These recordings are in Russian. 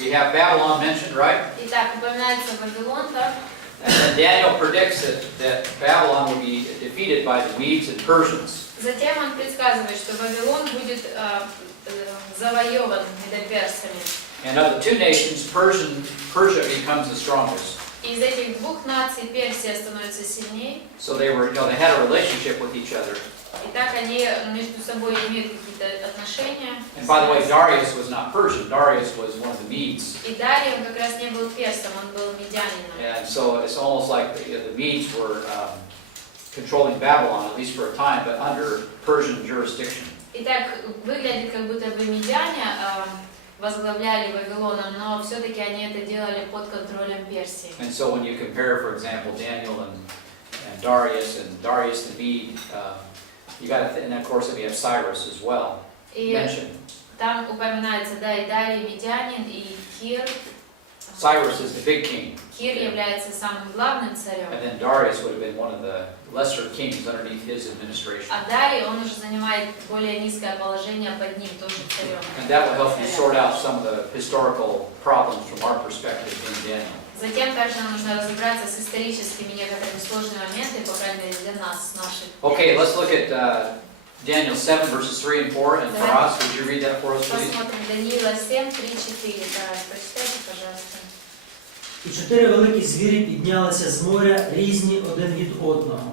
We have Babylon mentioned, right? Итак, упоминается Вавилон, так? And then Daniel predicts that Babylon will be defeated by the Medes and Persians. Затем он предсказывает, что Вавилон будет завоеван медоперсами. And of the two nations, Persia becomes the strongest. Из этих двух наций Персия становится сильнее. So they had a relationship with each other. Итак, они между собой имеют какие-то отношения. And by the way, Darius was not Persian. Darius was one of the Medes. И Дарий, он как раз не был персом, он был медянином. And so it's almost like the Medes were controlling Babylon, at least for a time, but under Persian jurisdiction. Итак, выглядит, как будто бы медяне возглавляли Вавилоном, но все-таки они это делали под контролем Персии. And so when you compare, for example, Daniel and Darius the Mede, you got, and of course we have Cyrus as well mentioned. Там упоминается, да, и Дарий медянин, и Кир. Cyrus is the big king. Кир является самым главным царем. And then Darius would have been one of the lesser kings underneath his administration. А Дарий, он уже занимает более низкое положение под ним, тоже царем. And that will help you sort out some of the historical problems from our perspective in Daniel. Затем также нам нужно разобраться с историческими некоторыми сложными моментами, по крайней мере для нас, наших. Okay, let's look at Daniel 7 verses 3 and 4, and for us, would you read that for us, please? Посмотрим Даниила 7, 3, 4. Прочитайте, пожалуйста. І 4 великі звірі піднялися з моря, різні один від одного.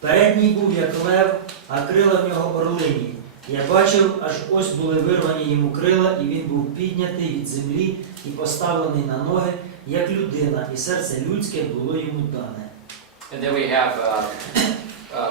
Передній був як лев, а крила в нього орлині. Я бачив, аж ось були вирвані йому крила, і він був піднятий від землі і поставлений на ноги, як людина, і серце людське було йому дане. And then we have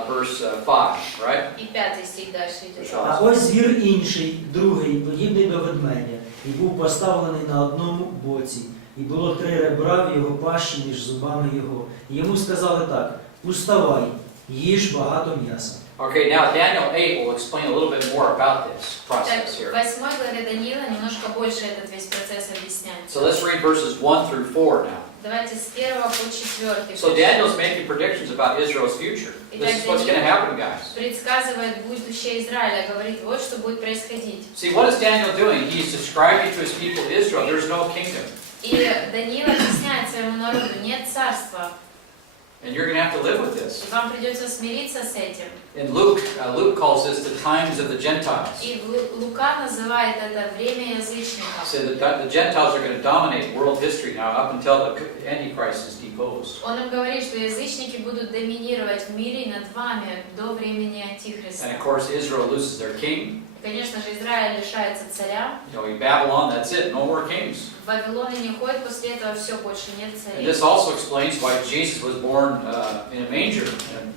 verse 5, right? І 5 стих дальше йде. А ось звір інший, другий, подібний до ведмедя, і був поставлений на одному боці. І було 3 ребра в його пащі між зубами його. І йому сказали так: уставай, їж багато м'яса. Okay, now Daniel 8 will explain a little bit more about this process here. В 8 главе Даниила немножко больше этот весь процесс объясняет. So let's read verses 1 through 4 now. Давайте с 1 по 4. So Daniel's making predictions about Israel's future. This is what's going to happen, guys. Предсказывает будущее Израиля, говорит, вот что будет происходить. See, what is Daniel doing? He's describing to his people Israel, there's no kingdom. И Даниил объясняет своему народу, нет царства. And you're going to have to live with this. И вам придется смириться с этим. And Luke calls this the times of the Gentiles. И Лука называет это время язычников. So the Gentiles are going to dominate world history now up until the Antichrist is deposed. Он им говорит, что язычники будут доминировать в мире над вами до времени And Антихриста. of course Israel loses their king. Конечно же, Израиль лишается царя. You know, in Babylon, that's it, no more kings. В Вавилоне не ходит, после этого все, больше нет And царей. this also explains why Jesus was born in a manger,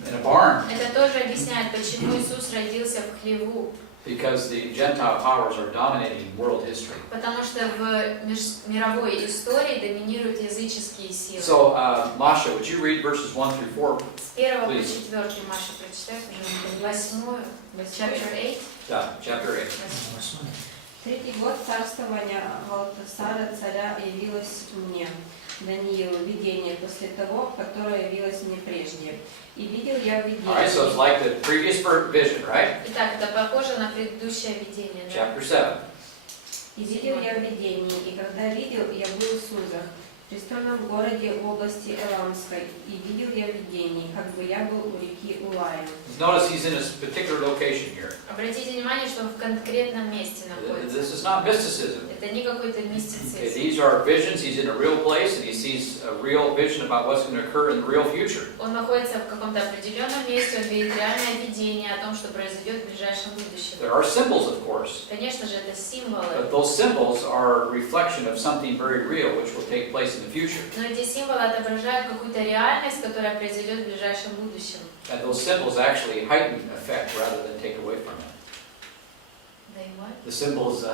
in a barn. Это тоже объясняет, почему Иисус родился в хлеву. Because the Gentile powers are dominating world history. Потому что в мировой истории доминируют языческие силы. So, Masha, would you read verses 1 through 4? С 1 по 4, Please. Маша, прочитай, пожалуйста. 8, chapter 8. Yeah, chapter 8. Третий год царствования Валтасара царя явилось мне, Даниилу, видение после того, которое явилось мне прежде. И видел я видение. All right, so it's like the previous vision, right? Итак, это похоже на предыдущее видение. Да? Chapter 7. И видел я видение, и когда видел, я был в Сузах, в престольном городе в области Эламской, и видел я видение, как бы я был у реки Улая. Notice he's in a particular location here. Обратите внимание, что он в конкретном месте находится. This is not mysticism. Это не какой-то Okay, мистицизм. these are visions. He's in a real place, and he sees a real vision about what's going to occur in the real future. Он находится в каком-то определенном месте, он видит реальное видение о том, что произойдет в ближайшем будущем. There are symbols, of course, Конечно же, это символы. but those symbols are a reflection of something very real, which will take place in the future. Но эти символы отображают какую-то реальность, которая произойдет в ближайшем будущем. And those symbols actually heighten effect rather than take away from it. Да и what? The symbols,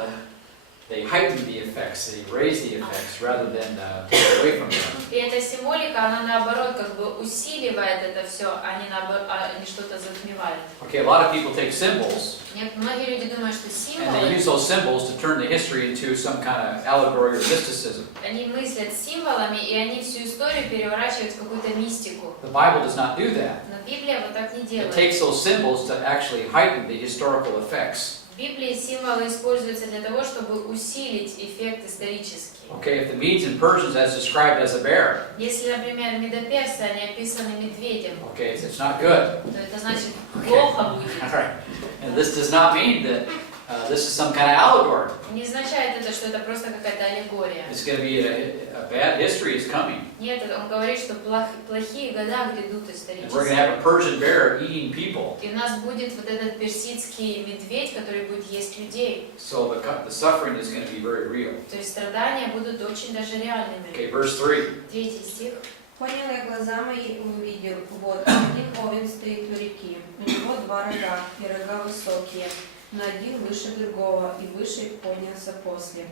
they heighten the effects, they raise the effects rather than take away from them. И эта символика, она наоборот как бы усиливает это все, а не что-то затмевает. Okay, a lot of people take symbols Многие люди думают, что and they символы, use those symbols to turn the history into some kind of allegory or mysticism. они мыслят символами, и они всю историю переворачивают в какую-то мистику. The Bible does not do that. Но Библия вот так не It делает. takes those symbols to actually heighten the historical effects. В Библии символы используются для того, чтобы усилить эффект исторический. Okay, if the Medes and Persians as described as a bear, Если, например, медоперсы, они описаны медведем, okay, it's not good. то это значит плохо будет. All right. And this does not mean that this is some kind of allegory. Не означает это, что это просто какая-то аллегория. It's going to be a bad history is coming. Нет, он говорит, что плохие года грядут And we're going to исторически. have a Persian bear eating people. И у нас будет вот этот персидский медведь, который будет есть людей. So the suffering is going to be very real. То есть страдания будут очень даже реальными. Okay, verse 3. 3 стих. Понял я глаза мои и увидел, вот, один овен стоит у реки, у него 2 рога, и рога высокие, но один выше другого, и выше поднялся после.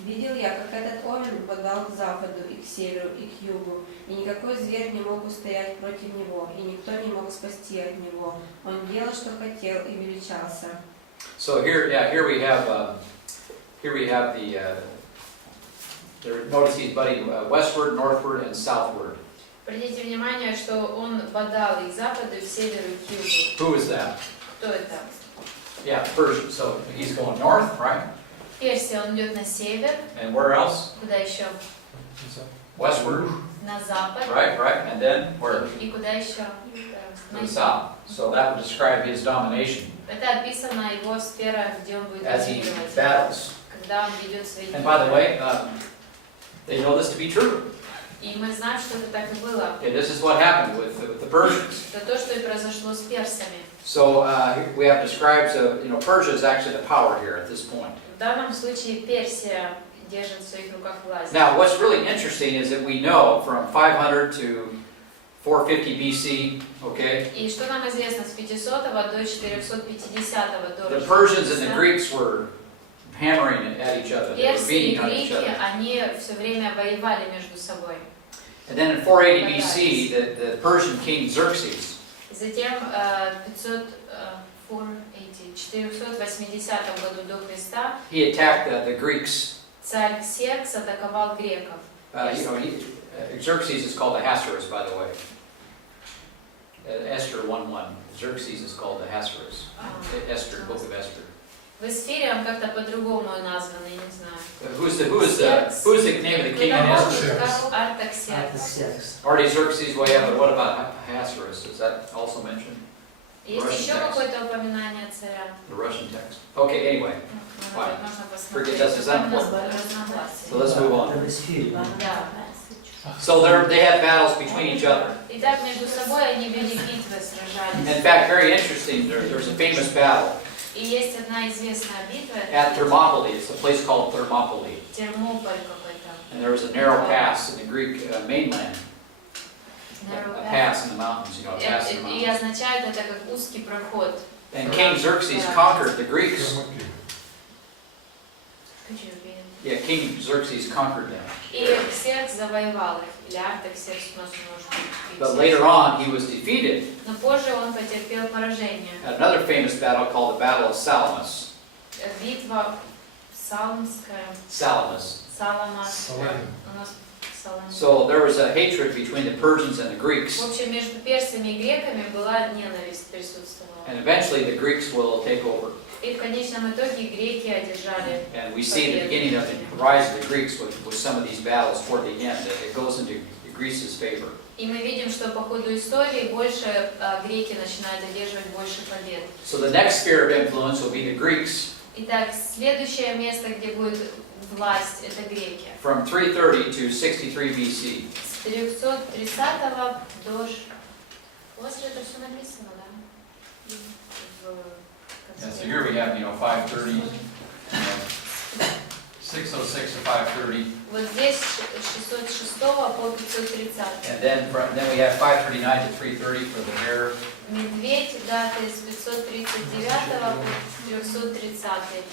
Видел я, как этот овен подал к западу, и к северу, и к югу, и никакой зверь не мог устоять против него, и никто не мог спасти от него. Он делал, что хотел, и величался. So here we have notice he's budding westward, northward, and southward. Обратите внимание, что он бодал и к западу, и к северу, и к югу. Who is that? Кто это? Yeah, Persian. So he's going north, right? Персия, он идет на север. And where else? Куда еще? Westward, На запад. right? And then where? И куда еще? To the south. So that would describe his domination Это описано его сфера, где он будет as he доминировать, battles. когда он ведет свои And by the битвы. way, they know this to be true. И мы знаем, что это так и было. Okay, this is what happened with the Persians. Это то, что и произошло с персами. So we have describes of, Persia is actually the power here at this point. В данном случае Персия держит в своих руках власть. Now, what's really interesting is that we know from 500 to 450 BC, okay, И что нам известно с 500 до 450 до the Persians and the Greeks were hammering at each other. They were Персы и beating on each греки, other. они все время воевали между собой. And then in 480 BC, the Persian king Xerxes, Затем в 480 году до Христа he attacked the Greeks. царь Ксеркс атаковал греков. Xerxes is called Ahasuerus, by the way. Esther 1:1. Xerxes is called Ahasuerus. Esther, book of Esther. В Эсфире он как-то по-другому назван, я не знаю. Who's the name of the king in Esther? Как Артаксеркс. Артаксеркс. Already Xerxes way up, but what about Ahasuerus? Is that also mentioned? Есть Russian еще text. какое-то упоминание царя? The Russian text. Okay, anyway, Fine. Можно посмотреть. Forget that's Там у нас example. разногласия. so let's move on. Це в Есфірі. Да. So they had battles between each other. Итак, между собой они вели битвы, In сражались. fact, very interesting, there's a famous battle И есть одна известная битва, at Thermopylae. It's a place called Thermopylae. Термополь какой-то. And there was a narrow pass in the Greek mainland. A pass in the mountains, a pass in the И mountains. означает это как узкий проход. And King Xerxes conquered the Greeks. Yeah, King Xerxes conquered them. И Ксеркс завоевал их, или Артаксеркс у нас может быть. But later on, he was defeated Но позже он потерпел поражение. at another famous battle called the Battle of Salamis. Битва Салмская, Salamis. Саламас, у нас Саламис. So there was a hatred between the Persians and the В Greeks. общем, между персами и греками была ненависть присутствовала. And eventually the Greeks will take over. И в конечном итоге греки одержали. And we see the beginning of the rise of the Greeks with some of these battles toward the end, that it goes into Greece's favor. И мы видим, что по ходу истории больше греки начинают одерживать больше побед. So the next sphere of influence will be the Greeks Итак, следующее место, где будет власть, это греки. from 330 to 63 BC. С 330 до... У вас же это все написано, да? And so here we have, 530, 606 to 530, Вот здесь с 606 по 530. and then we have 539 to 330 for the bear. Медведь даты с 539 по 330.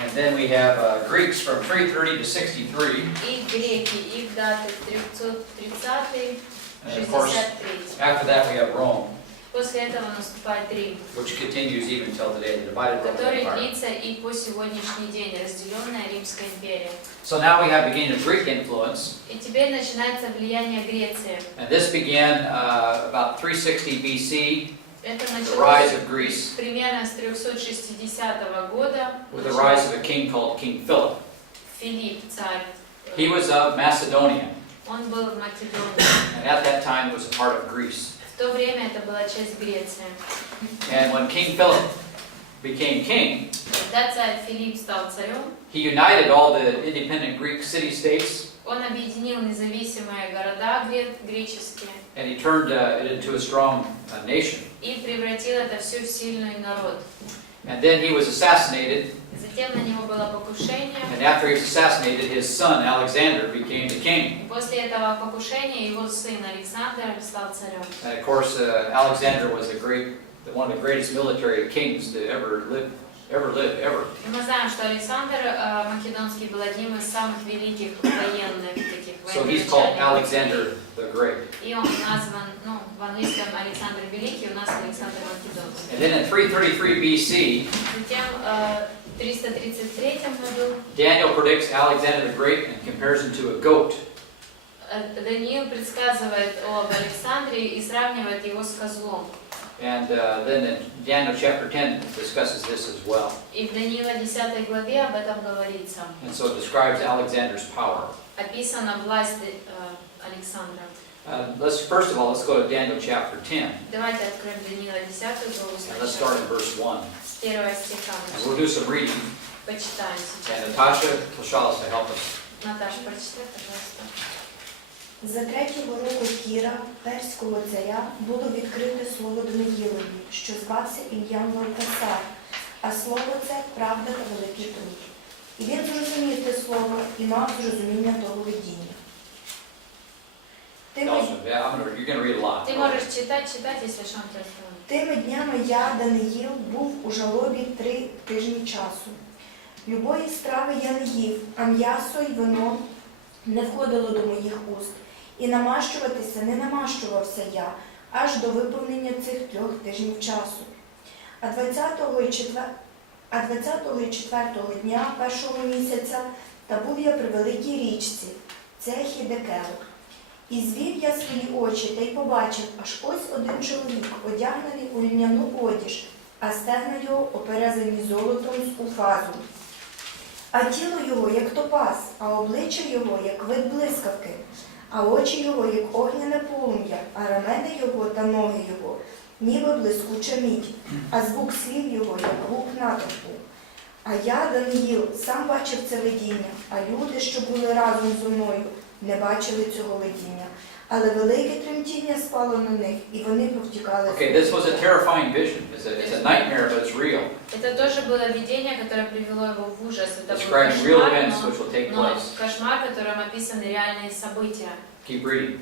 And then we have Greeks from 330 to 63, И греки, их даты 330, and of course, 63. after that we have Rome, После этого наступает Рим, which continues even till today, the divided Roman который Empire. длится и по сегодняшний день, разделенная Римская империя. So now we have beginning of Greek influence, И теперь начинается влияние Греции. and this began about 360 BC Это the rise началось of Greece, примерно с 360 года. with the rise of a king called King Philip. Филипп, царь. He was of Macedonia, Он был в Македонии. and at that time it was a part of Greece. В то время это была часть Греции. And when King Philip became king, Когда царь Филипп стал царем, he united all the independent Greek city-states, он объединил независимые города греческие and he turned it into a strong nation. и превратил это все в сильный народ. And then he was assassinated, Затем на него было покушение. and after he was assassinated, his son Alexander became the king. И после этого покушения его сын Александр стал царем. And of course, Alexander was one of the greatest military kings to ever live. И мы знаем, что Александр Македонский был одним из самых великих военных таких So he's called военачальников. Alexander the Great. И он назван, в английском Александр Великий, у нас Александр Македонский. And then in 333 BC, Затем в 333 году Daniel predicts Alexander the Great and compares him to a goat. Даниил предсказывает об Александре и сравнивает его с козлом. And then in Daniel chapter 10 discusses this as well. И в Даниила 10 главе об этом говорится. And so it describes Alexander's power. Описана власть Александра. First of all, let's go to Daniel chapter 10. Давайте откроем Даниила 10 главу And let's start in сначала. verse 1. С первого стиха. And we'll do some reading. Почитаем сейчас. And Natasha Plashalis to help us. Наташа, прочитай, пожалуйста. За третього року Кіра, перського царя, було відкрите слово Даниїлові, що звався ім'ям Валтасар, а слово це правда та великий труд. І він зрозумів те слово і мав зрозуміння того видіння. You're going to read a lot. Ты можешь читать, если что, он тебя остановит. Тими днями я, Даниїл, був у жалобі 3 тижні часу. Любої страви я не їв, а м'ясо й вино не входило до моїх уст. І намащуватися не намащувався я, аж до виповнення цих 3 тижнів часу. А 20-го і 4-го дня першого місяця та був я при великій річці, це Хідекел. І звів я свої очі та й побачив, аж ось один чоловік, одягнений у льняну одіж, а стегна його оперезані золотом з уфазу. А тіло його, як топаз, а обличчя його, як вид блискавки, а очі його, як огняне полум'я, а рамена його та ноги його, ніби блискуча мідь, а звук слів його, як гук натовпу. А я, Даниїл, сам бачив це видіння, а люди, що були разом зі мною, не бачили цього видіння. Але велике тремтіння спало на них, і вони повтікали. Okay, this was a terrifying vision. It's a nightmare, but it's real. Это тоже было видение, которое привело его в ужас. Это был Describing real кошмар, events which will take но place. кошмар, в котором описаны реальные события. Keep reading.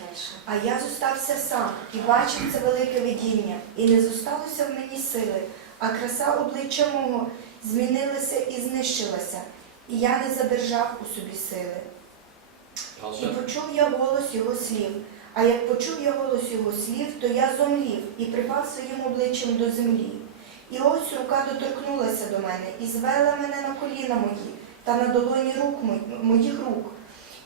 Дальше. А я зостався сам, і бачив це велике видіння, і не зосталося в мені сили, а краса обличчя мого змінилася і знищилася, і я не задержав у собі сили. І почув я голос його слів. А як почув я голос його слів, то я зомлів і припав своїм обличчям до землі. І ось рука доторкнулася до мене і звела мене на коліна мої та на долоні моїх рук.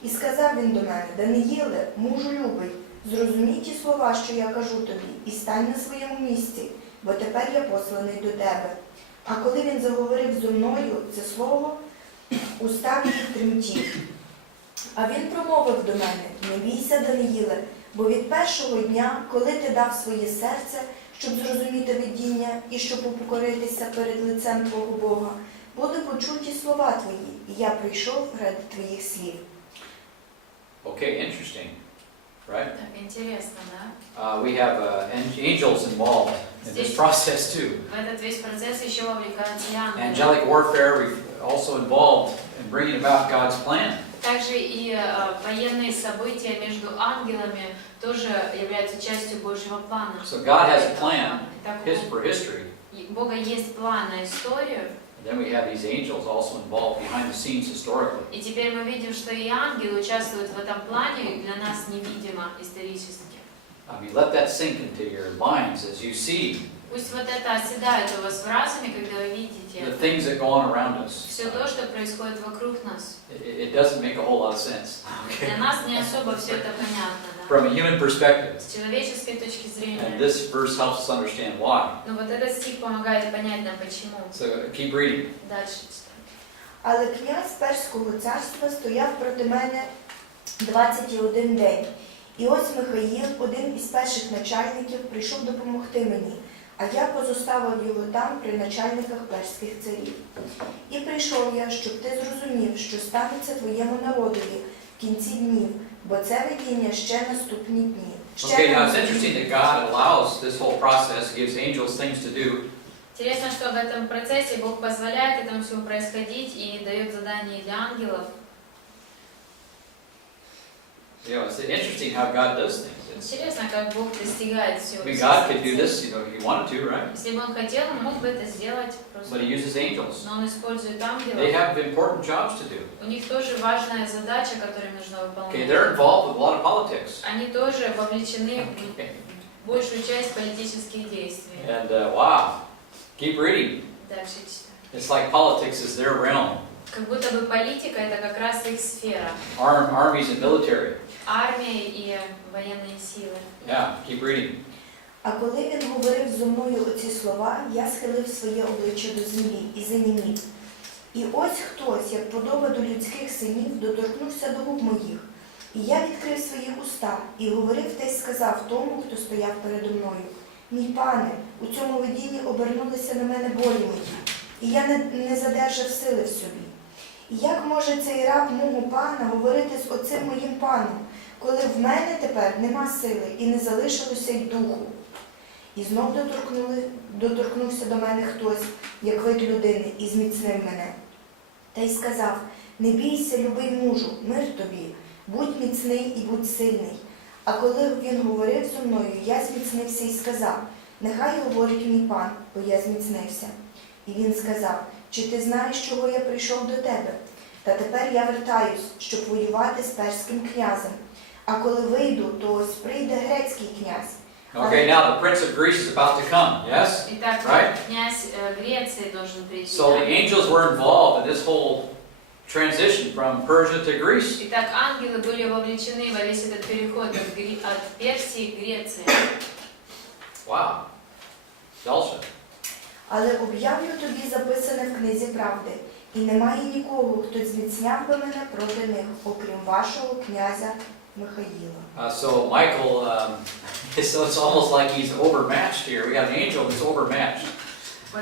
І сказав він до мене: Даниїле, мужу любий, зрозумій ті слова, що я кажу тобі, і стань на своєму місці, бо тепер я посланий до тебе. А коли він заговорив зо мною це слово, уста їх тремтів. А він промовив до мене: не бійся, Даниїле, бо від першого дня, коли ти дав своє серце, щоб зрозуміти видіння і щоб упокоритися перед лицем твого Бога, були почуті слова твої, і я прийшов ради твоїх слів. Okay, interesting, right? Так, интересно, да? We have angels involved in this process too. В этот весь процесс еще вовлекаются и ангелы. Angelic warfare also involved in bringing about God's plan. Также и военные события между ангелами тоже являются частью Божьего плана. So God has a plan Итак, for history. у Бога есть план на историю, And then we have these angels also involved behind the scenes historically. и теперь мы видим, что и ангелы участвуют в этом плане, для нас невидимо исторически. I mean, let that sink into your minds as you see Пусть вот это оседает у вас в разуме, когда вы the видите things that go on around us. все то, что происходит вокруг нас. It doesn't make a whole lot of sense. Для нас не особо все это понятно, да? from a human perspective. с человеческой точки And зрения. this verse helps us understand why. Но вот этот стих помогает понять нам почему. So keep reading. Дальше читаем. Але князь Перського царства стояв проти мене 21 день. І ось Михаїл, один із перших начальників, прийшов допомогти мені, а я позоставив його там при начальниках перських царів. І прийшов я, щоб ти зрозумів, що станеться твоєму народові в кінці днів, бо це видіння ще наступні дні. Okay, now it's interesting that God allows this whole process, gives angels things to do. Интересно, что в этом процессе Бог позволяет этому всему происходить и дает задания для ангелов. You know, it's interesting how God does things. Интересно, как Бог достигает всего. I mean, God could do this, you know, if He wanted to, right? Если бы Он хотел, Он мог бы это сделать But просто. He uses angels. Но Он использует They ангелов. have important jobs to do. У них тоже важная задача, которую нужно Okay, выполнять. they're involved with a lot of politics. Они тоже вовлечены Okay. в большую часть политических действий. And wow, keep reading. Дальше читаем. It's like politics is their realm. Как будто бы политика это как раз их сфера. Armies and military. Армия и военные силы. Yeah, keep reading. А коли він говорив зо мною оці слова, я схилив своє обличчя до землі і занімів. І ось хтось, як подоба до людських синів, доторкнувся до губ моїх. І я відкрив свої уста, і говорив та й сказав тому, хто стояв передо мною: «Мій пане, у цьому видінні обернулися на мене болі мої, і я не задержав сили в собі. І як може цей раб мого пана говорити з оцим моїм паном, коли в мене тепер нема сили і не залишилося й духу?» І знов доторкнувся до мене хтось, як вид людини, і зміцнив мене. Та й сказав: «Не бійся, любий мужу, мир тобі, будь міцний і будь сильний». А коли він говорив зо мною, я зміцнився і сказав: «Нехай говорить мій пан, бо я зміцнився». І він сказав: «Чи ти знаєш, чого я прийшов до тебе? Та тепер я вертаюсь, щоб воювати з перським князем. А коли вийду, то ось прийде грецький князь». Okay, now the Prince of Greece is about to come, yes? Итак, Right. князь Греции должен прийти. So the angels were involved in this whole transition from Persia to Greece. Итак, ангелы были вовлечены во весь этот переход от Персии к Греции. Wow. Dulce. Але об'явлю тобі записане в книзі правди, і немає нікого, хто зміцняв би мене проти них, окрім вашого князя Михаїла. So Michael, so it's almost like he's overmatched here. We got an angel that's overmatched.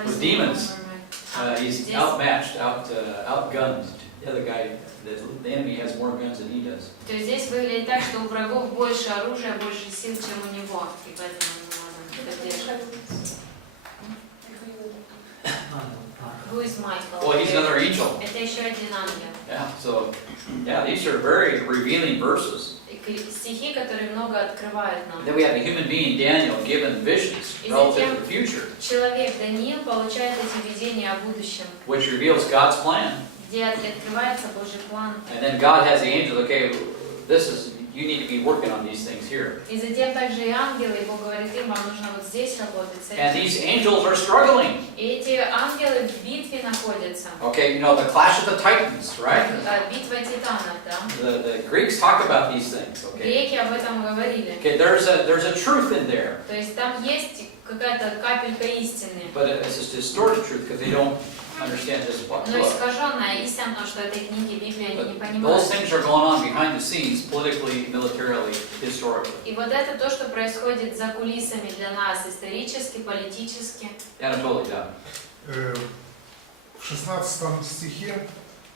With demons. He's outmatched, outgunned. The other guy, the enemy has more guns than he does. То есть здесь выглядит так, что у врагов больше оружия, больше сил, чем у него. И поэтому мы можем поддерживать. Who is Michael? Well, he's another angel. Это еще один ангел. Yeah, so, yeah, these are very revealing verses. Стихи, которые много открывают нам. Then we have a human being, Daniel, given visions relative to the future, Человек Даниил получает эти видения о будущем, which reveals God's plan. где открывается Божий план. And then God has the angels, okay, this is, you need to be working on these things here. И затем также и ангелы, и Бог говорит им, вам нужно вот здесь работать с And этим. these angels are struggling. И эти ангелы в битве находятся. Okay, you know, the clash of the titans, right? Битва титанов, да? The Greeks talk about these things, okay? Греки об этом говорили. Okay, there's a truth in there, То есть там есть какая-то капелька истины. but it's just distorted truth because they don't understand this book. Но искаженная истина, потому что этой книги Библии они не But those понимают. things are going on behind the scenes, politically, militarily, historically. И вот это то, что происходит за кулисами для нас, исторически, политически. Anatoly, да. В 16 стихе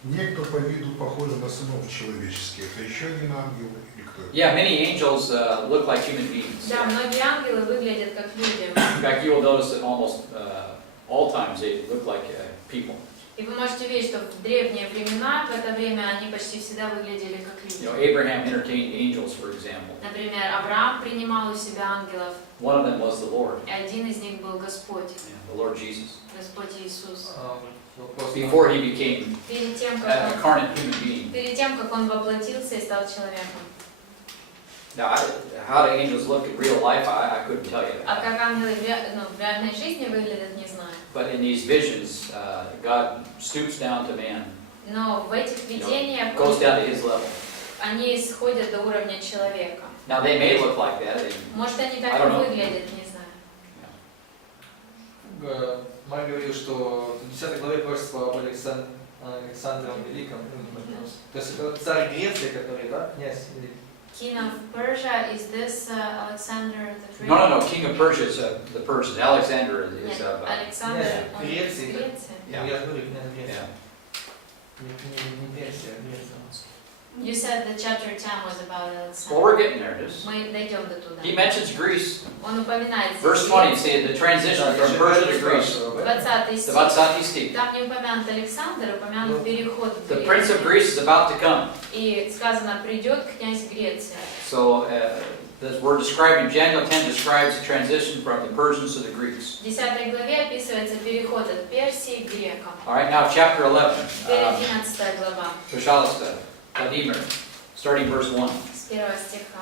некто по виду похожий на сынов человеческих. Это еще один ангел или кто? Yeah, many angels look like human beings. Да, многие ангелы выглядят как люди. In fact, you will notice that almost all times they look like people. И вы можете видеть, что в древние времена, в это время, они почти всегда выглядели как You know, люди. Abraham entertained angels, for example. Например, Авраам принимал у себя ангелов, One of them was the Lord, и один из них был Господь, the Lord Jesus. Господь Иисус. Before he became Перед тем, an как incarnate human being. он воплотился и стал человеком. Now, how do angels look in real life, I couldn't tell you А that. как ангелы в реальной жизни выглядят, не знаю. But in these visions, God stoops down to man, Но в этих видениях goes down to his level. они исходят до уровня человека. Now they may look like that. Может, они I так и don't know. выглядят, не знаю. Марк говорил, что в 10 главе пророчества об Александре Великом. То есть это царь Греции, который, да, князь великий. King of Persia, is this Alexander the No, Great? no, no. King of Persia is the Persians. Alexander is Нет, uh, Александр, он из Греции. Греции. Yeah. Я же говорю, князь Греции. yeah. Не Персия, а Греция. You said that chapter 10 was about Well, we're Alexander. getting there. Just. Мы дойдем до туда. He mentions Greece. Он упоминает Verse здесь 20, Грецию. see the transition from Persia to Greece. 20 стих. 20 стих. Там не упомянут Александр, упомянут переход в The Prince of Грецию. Greece is about to come. И сказано, придет князь Греции. So as we're describing, Daniel 10 describes the transition from the Persians to the Greeks. В 10 главе описывается переход от Персии к грекам. All right, now chapter 11. Теперь 11 глава, Пожалуйста, Владимир, starting verse 1 с 1 стиха.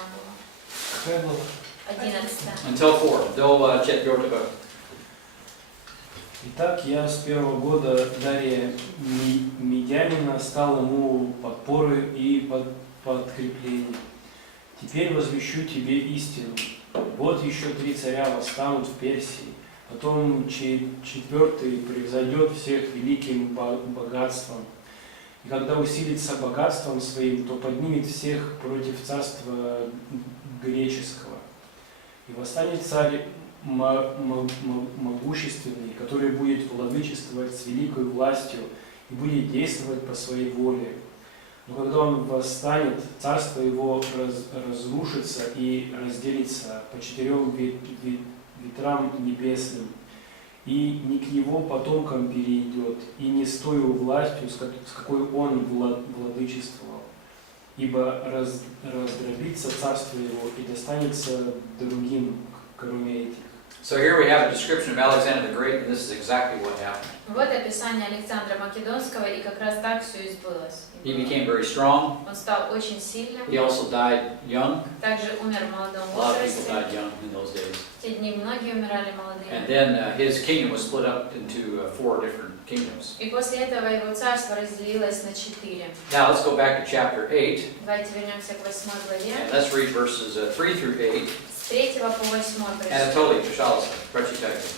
Какая была? 11. until 4. До 4. Итак, я с первого года Дария Медянина стал ему подпорой и подкреплением. Теперь возвещу тебе истину. Вот еще 3 царя восстанут в Персии, потом 4-й превзойдет всех великим богатством. И когда усилится богатством своим, то поднимет всех против царства греческого. И восстанет царь могущественный, который будет владычествовать с великой властью и будет действовать по своей воле. Но когда он восстанет, царство его разрушится и разделится по 4 ветрам небесным, и не к его потомкам перейдет, и не с той властью, с какой он владычествовал. Ибо раздробится царство его и достанется другим, кроме этих. So here we have a description of Alexander the Great, and this is exactly what happened. Вот описание Александра Македонского, и как раз так все и сбылось. He became very strong. Он стал очень сильным, He also died young. также умер в молодом A lot of people возрасте. died young in those days. В те дни многие умирали And молодыми. then his kingdom was split up into 4 different kingdoms. И после этого его царство разделилось на 4. Now let's go back to chapter 8, Давайте вернемся к 8 главе. and let's read verses 3 through 8. С 3 по 8 Анатолий, пожалуйста, прочитайте.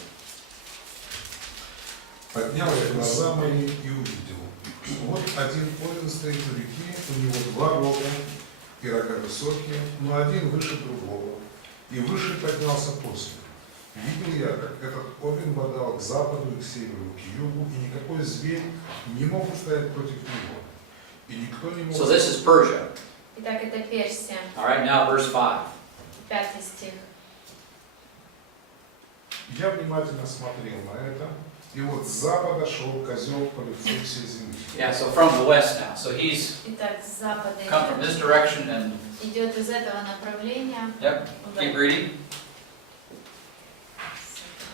Поднял я глаза мои и увидел. Вот один овен стоит у реки, у него 2 рога, и рога высокие, но один выше другого, и выше поднялся после. Видел я, как этот овен бодал к западу, и к северу, и к югу, и никакой зверь не мог устоять против него. И никто не мог... So this is Persia. Итак, это Персия, All right, now verse 5. 5 стих. Я внимательно смотрел на это, и вот с запада шел козел по лицу всей земли. Yeah, so from the west now. So he's Итак, с запада come from this direction and идет из этого направления. yep, keep reading.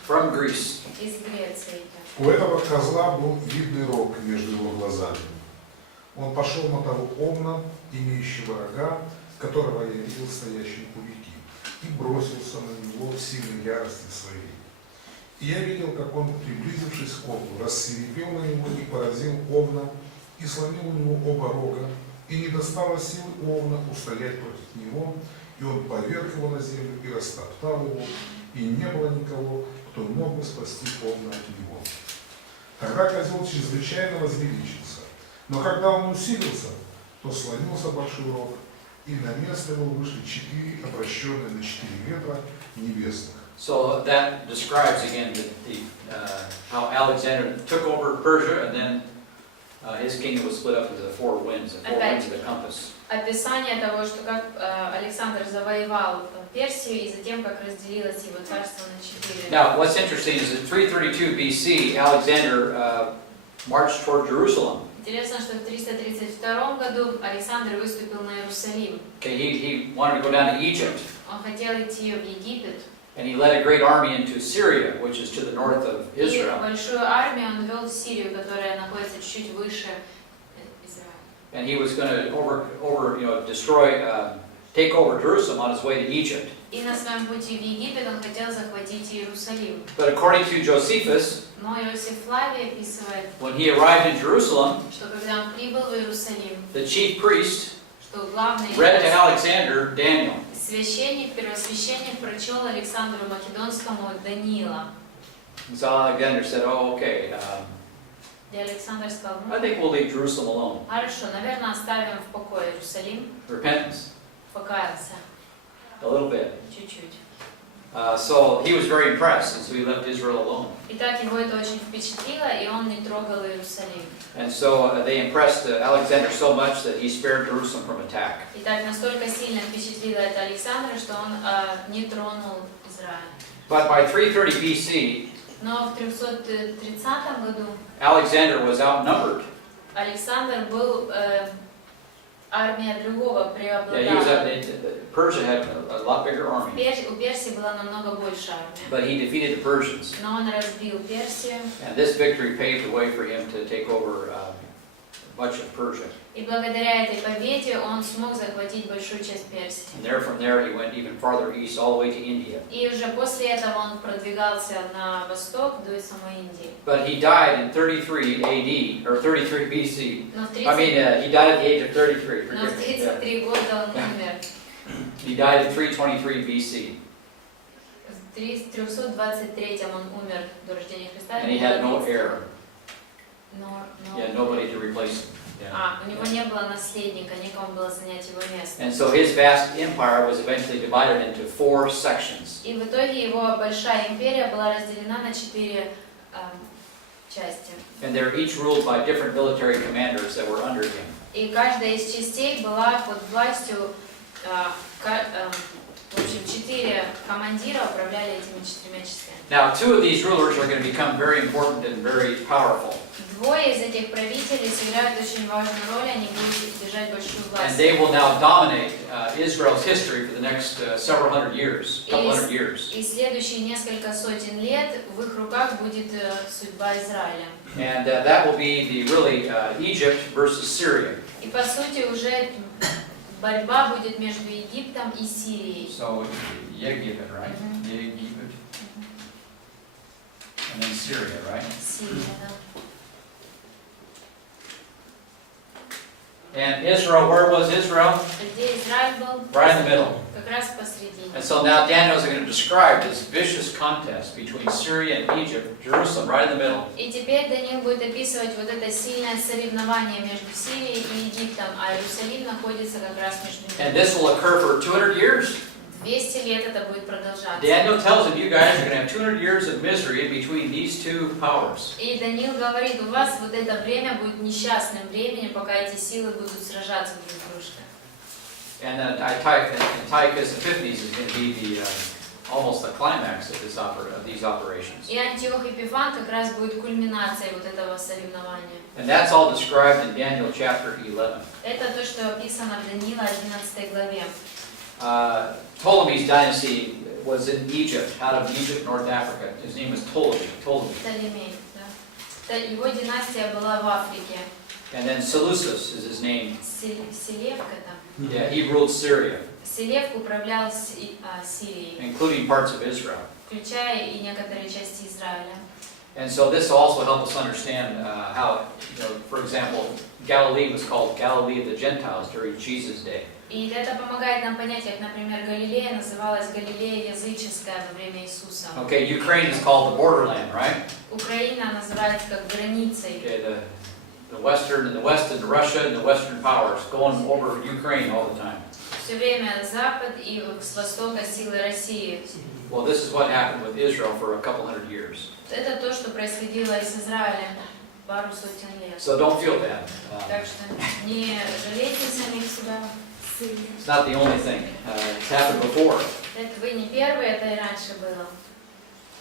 From Greece. Из Греции идет. У этого козла был видный рог между его глазами. Он пошел на того овна, имеющего рога, которого я видел стоящим у реки, и бросился на него в сильной ярости своей. И я видел, как он, приблизившись к овну, рассвирепел на него и поразил овна, и сломил у него оба рога, и не достало силы у овна устоять против него, и он поверг его на землю и растоптал его, и не было никого, кто мог бы спасти овна от него. Тогда козел чрезвычайно возвеличился, но когда он усилился, то сломился большой рог, и на место его вышли 4 обращенные на 4 ветра небесных. So that describes again how Alexander took over Persia, and then his kingdom was split up into the 4 winds, the 4 winds of the compass. Описание того, что как Александр завоевал Персию и затем как разделилось его царство на 4. Now, what's interesting is in 332 BC, Alexander marched toward Jerusalem. Интересно, что в 332 году Александр выступил на Иерусалим. Okay, he wanted to go down to Egypt, Он хотел идти в Египет. and he led a great army into Syria, which is to the north of И Israel. большую армию он вел в Сирию, которая находится чуть выше Израиля. And he was going to destroy, take over Jerusalem on his way to Egypt. И на своем пути в Египет он хотел захватить Иерусалим. But according to Josephus, Но Иосиф Флавий описывает, when he arrived in Jerusalem, что когда он прибыл в Иерусалим, the chief priest что главный read to лидер Alexander Daniel. священник, первосвященник прочел Александру Македонскому Даниила. So Alexander said, oh, okay, И Александр сказал, I think we'll leave Jerusalem alone. хорошо, наверное, оставим в покое Иерусалим. Repentance, Покаялся a little bit. чуть-чуть. So he was very impressed, and so he left Israel alone. Итак, его это очень впечатлило, и он не трогал Иерусалим. And so they impressed Alexander so much that he spared Jerusalem from attack. Итак, настолько сильно впечатлило это Александра, что он не тронул Израиль. But by 330 BC, Но в 330 году Alexander was outnumbered. Александр был армия другого Yeah, преобладала. Persia had a lot bigger army, У Персии была намного больше армия. but he defeated the Persians. Но он разбил Персию, And this victory paved the way for him to take over much of Persia. и благодаря этой победе он смог захватить большую часть Персии. And from there he went even farther east, all the way to India. И уже после этого он продвигался на восток до самой Индии. But he died in 33 AD, or 33 BC. Но в I mean, he died at the age of 33. Но в Forgive me. Yeah. 33 года он умер. He died in 323 BC. В 323 он умер до рождения Христа. And he had no heir. Но- He had nobody to replace him. Yeah. У него не было наследника, некому было занять его место. And so his vast empire was eventually divided into 4 sections. И в итоге его большая империя была разделена на 4 части. And they're each ruled by different military commanders that were under him. И каждая из частей была под властью, в общем, 4 командира управляли этими 4 частями. Now, 2 of these rulers are going to become very important and very powerful. Двое из этих правителей сыграют очень важную роль, они будут держать большую And власть. they will now dominate Israel's history for the next several hundred years, couple hundred years. И следующие несколько сотен лет в их руках будет судьба Израиля. And that will be the really Egypt versus Syria. И по сути уже борьба будет между Египтом и Сирией. So, Egypt, right? Egypt. And then Syria, right? Сирия, да. And Israel, where was Israel? Где Израиль был? Right in the middle. Как раз посредине. And so now Daniel's going to describe this vicious contest between Syria and Egypt, Jerusalem, right in the middle. И теперь Даниил будет описывать вот это сильное соревнование между Сирией и Египтом, а Иерусалим находится как раз между And ними. this will occur for 200 years. 200 лет это будет продолжаться. Daniel tells him, you guys are going to have 200 years of misery in between these 2 powers. И Даниил говорит, у вас вот это время будет несчастным временем, пока эти силы будут сражаться друг с дружкой. And Antiochus Epiphanes is going to be the almost the climax of these operations. И Антиох Епифан как раз будет кульминацией вот этого соревнования. And that's all described in Daniel chapter 11. Это то, что описано в Даниила 11 главе. Ptolemy's dynasty was in Egypt, out of Egypt, North Africa. His name was Ptolemy. Птолемей, да. Его династия была в Африке. And then Seleucus is his name. Селевка там. Yeah, he ruled Syria, Селевк управлял Сирией, including parts of Israel. включая и некоторые части Израиля. And so this will also help us understand how, for example, Galilee was called Galilee of the Gentiles during Jesus' day. И это помогает нам понять, как, например, Галилея называлась Галилея языческая во время Иисуса. Okay, Ukraine is called the borderland, right? Украина называется как границей. Okay, the Western and Russia and the Western powers going over Ukraine all the time. Все время Запад и с востока силы России. Well, this is what happened with Israel for a couple hundred years. Это то, что происходило и с Израилем пару сотен лет. So don't feel bad. Так что не жалейте самих себя. It's not the only thing. It's happened before. Это вы не первые, это и раньше было.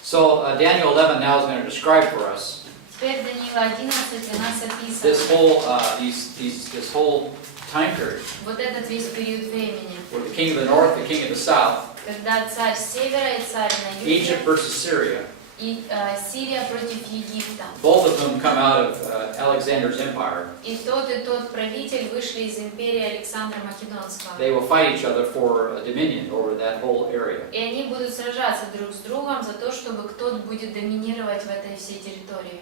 So Daniel 11 now is going to describe for us Теперь Даниила 11 для нас this описывает this whole time period вот этот весь период времени, where the king of the north, the king of the south, когда царь с севера и царь на юге, Egypt versus Syria, и Сирия против Египта. both of them come out of Alexander's empire. И тот правитель вышли из империи Александра Македонского. They will fight each other for dominion over that whole area. И они будут сражаться друг с другом за то, чтобы кто-то будет доминировать в этой всей территории.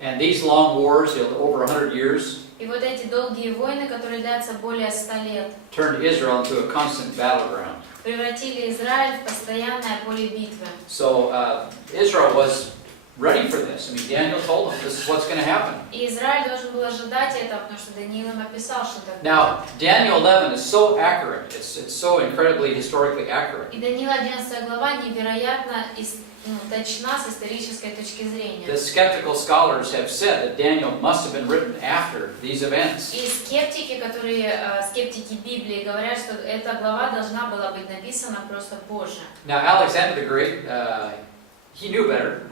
And these long wars, over 100 years, И вот эти долгие войны, которые длятся более 100 лет, turned Israel into a constant battleground. превратили Израиль в постоянное поле битвы. So Israel was ready for this. I mean, Daniel told them this is what's going to happen. И Израиль должен был ожидать этого, потому что Даниил им описал, что так будет. Now, Daniel 11 is so accurate. It's so incredibly historically accurate. И Даниил 11 глава невероятно точна с исторической точки зрения. The skeptical scholars have said that Daniel must have been written after these events. И скептики Библии говорят, что эта глава должна была быть написана просто позже. Now, Alexander the Great, he knew better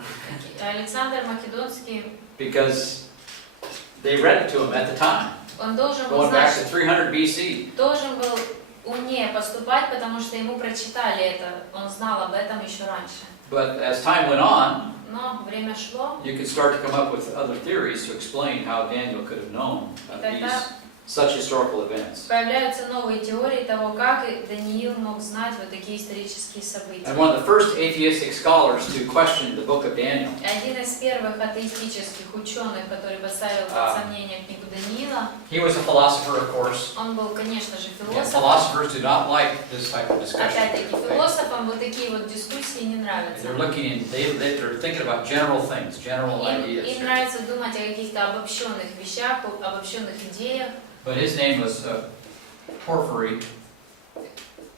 Александр Македонский, because they read it to him at the time, он должен был going back to знать, 300 BC. должен был умнее поступать, потому что ему прочитали это, он знал об этом еще раньше. But as time went on, Но время шло, you could start to come up with other theories to explain how Daniel could have known such historical events. появляются новые теории того, как Даниил мог знать вот такие исторические события. And one of the first atheistic scholars to question the book of Daniel Один из первых атеистических ученых, который поставил под сомнение книгу Даниила, he was a philosopher, of course. он был, конечно же, And философом. philosophers do not like this type of discussion. Опять-таки, философам вот такие вот дискуссии не нравятся. They're looking, they're thinking about general things, general ideas. Им нравится думать о каких-то обобщенных вещах, обобщенных идеях. But his name was Porphyry.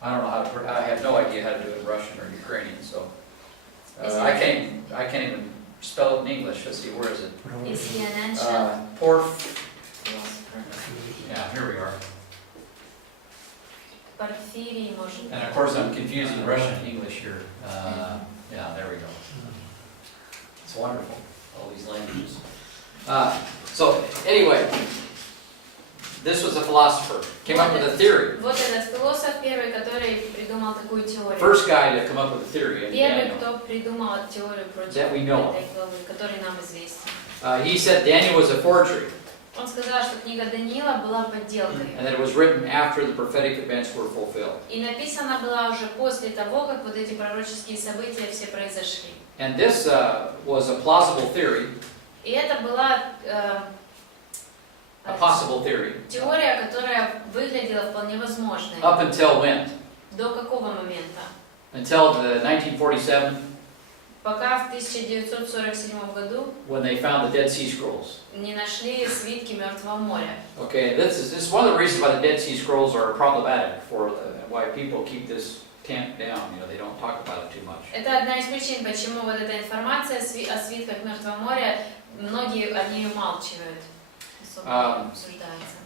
I don't know how to, I have no idea how to do it in Russian or Ukrainian, so I can't even spell it in English. Let's see, where is it? Is he an ancient philosopher? Yeah, here we are. Порфирий, может. And of course, I'm confusing Russian and English here. Yeah, there we go. It's wonderful, all these languages. So anyway, this was a philosopher. Came up with a theory. Вот этот философ первый, который придумал такую теорию. First guy to come up with a theory in Первый, Daniel. кто придумал теорию против That we этой know. главы, который нам известен. He said Daniel was a forgery, Он сказал, что книга Даниила была подделкой. and that it was written after the prophetic events were fulfilled. И написана была уже после того, как вот эти пророческие события все произошли. And this was a plausible theory, И это была a possible theory, теория, которая выглядела вполне возможной. up until when? До какого момента? Until the 1947, Пока в 1947 году when they found the Dead Sea Scrolls. не нашли свитки Мертвого моря. Okay, this is one of the reasons why the Dead Sea Scrolls are problematic for why people keep this tamped down. You know, they don't talk about it too much. Это одна из причин, почему вот эта информация о свитках Мертвого моря, многие о ней умалчивают. Особо обсуждается.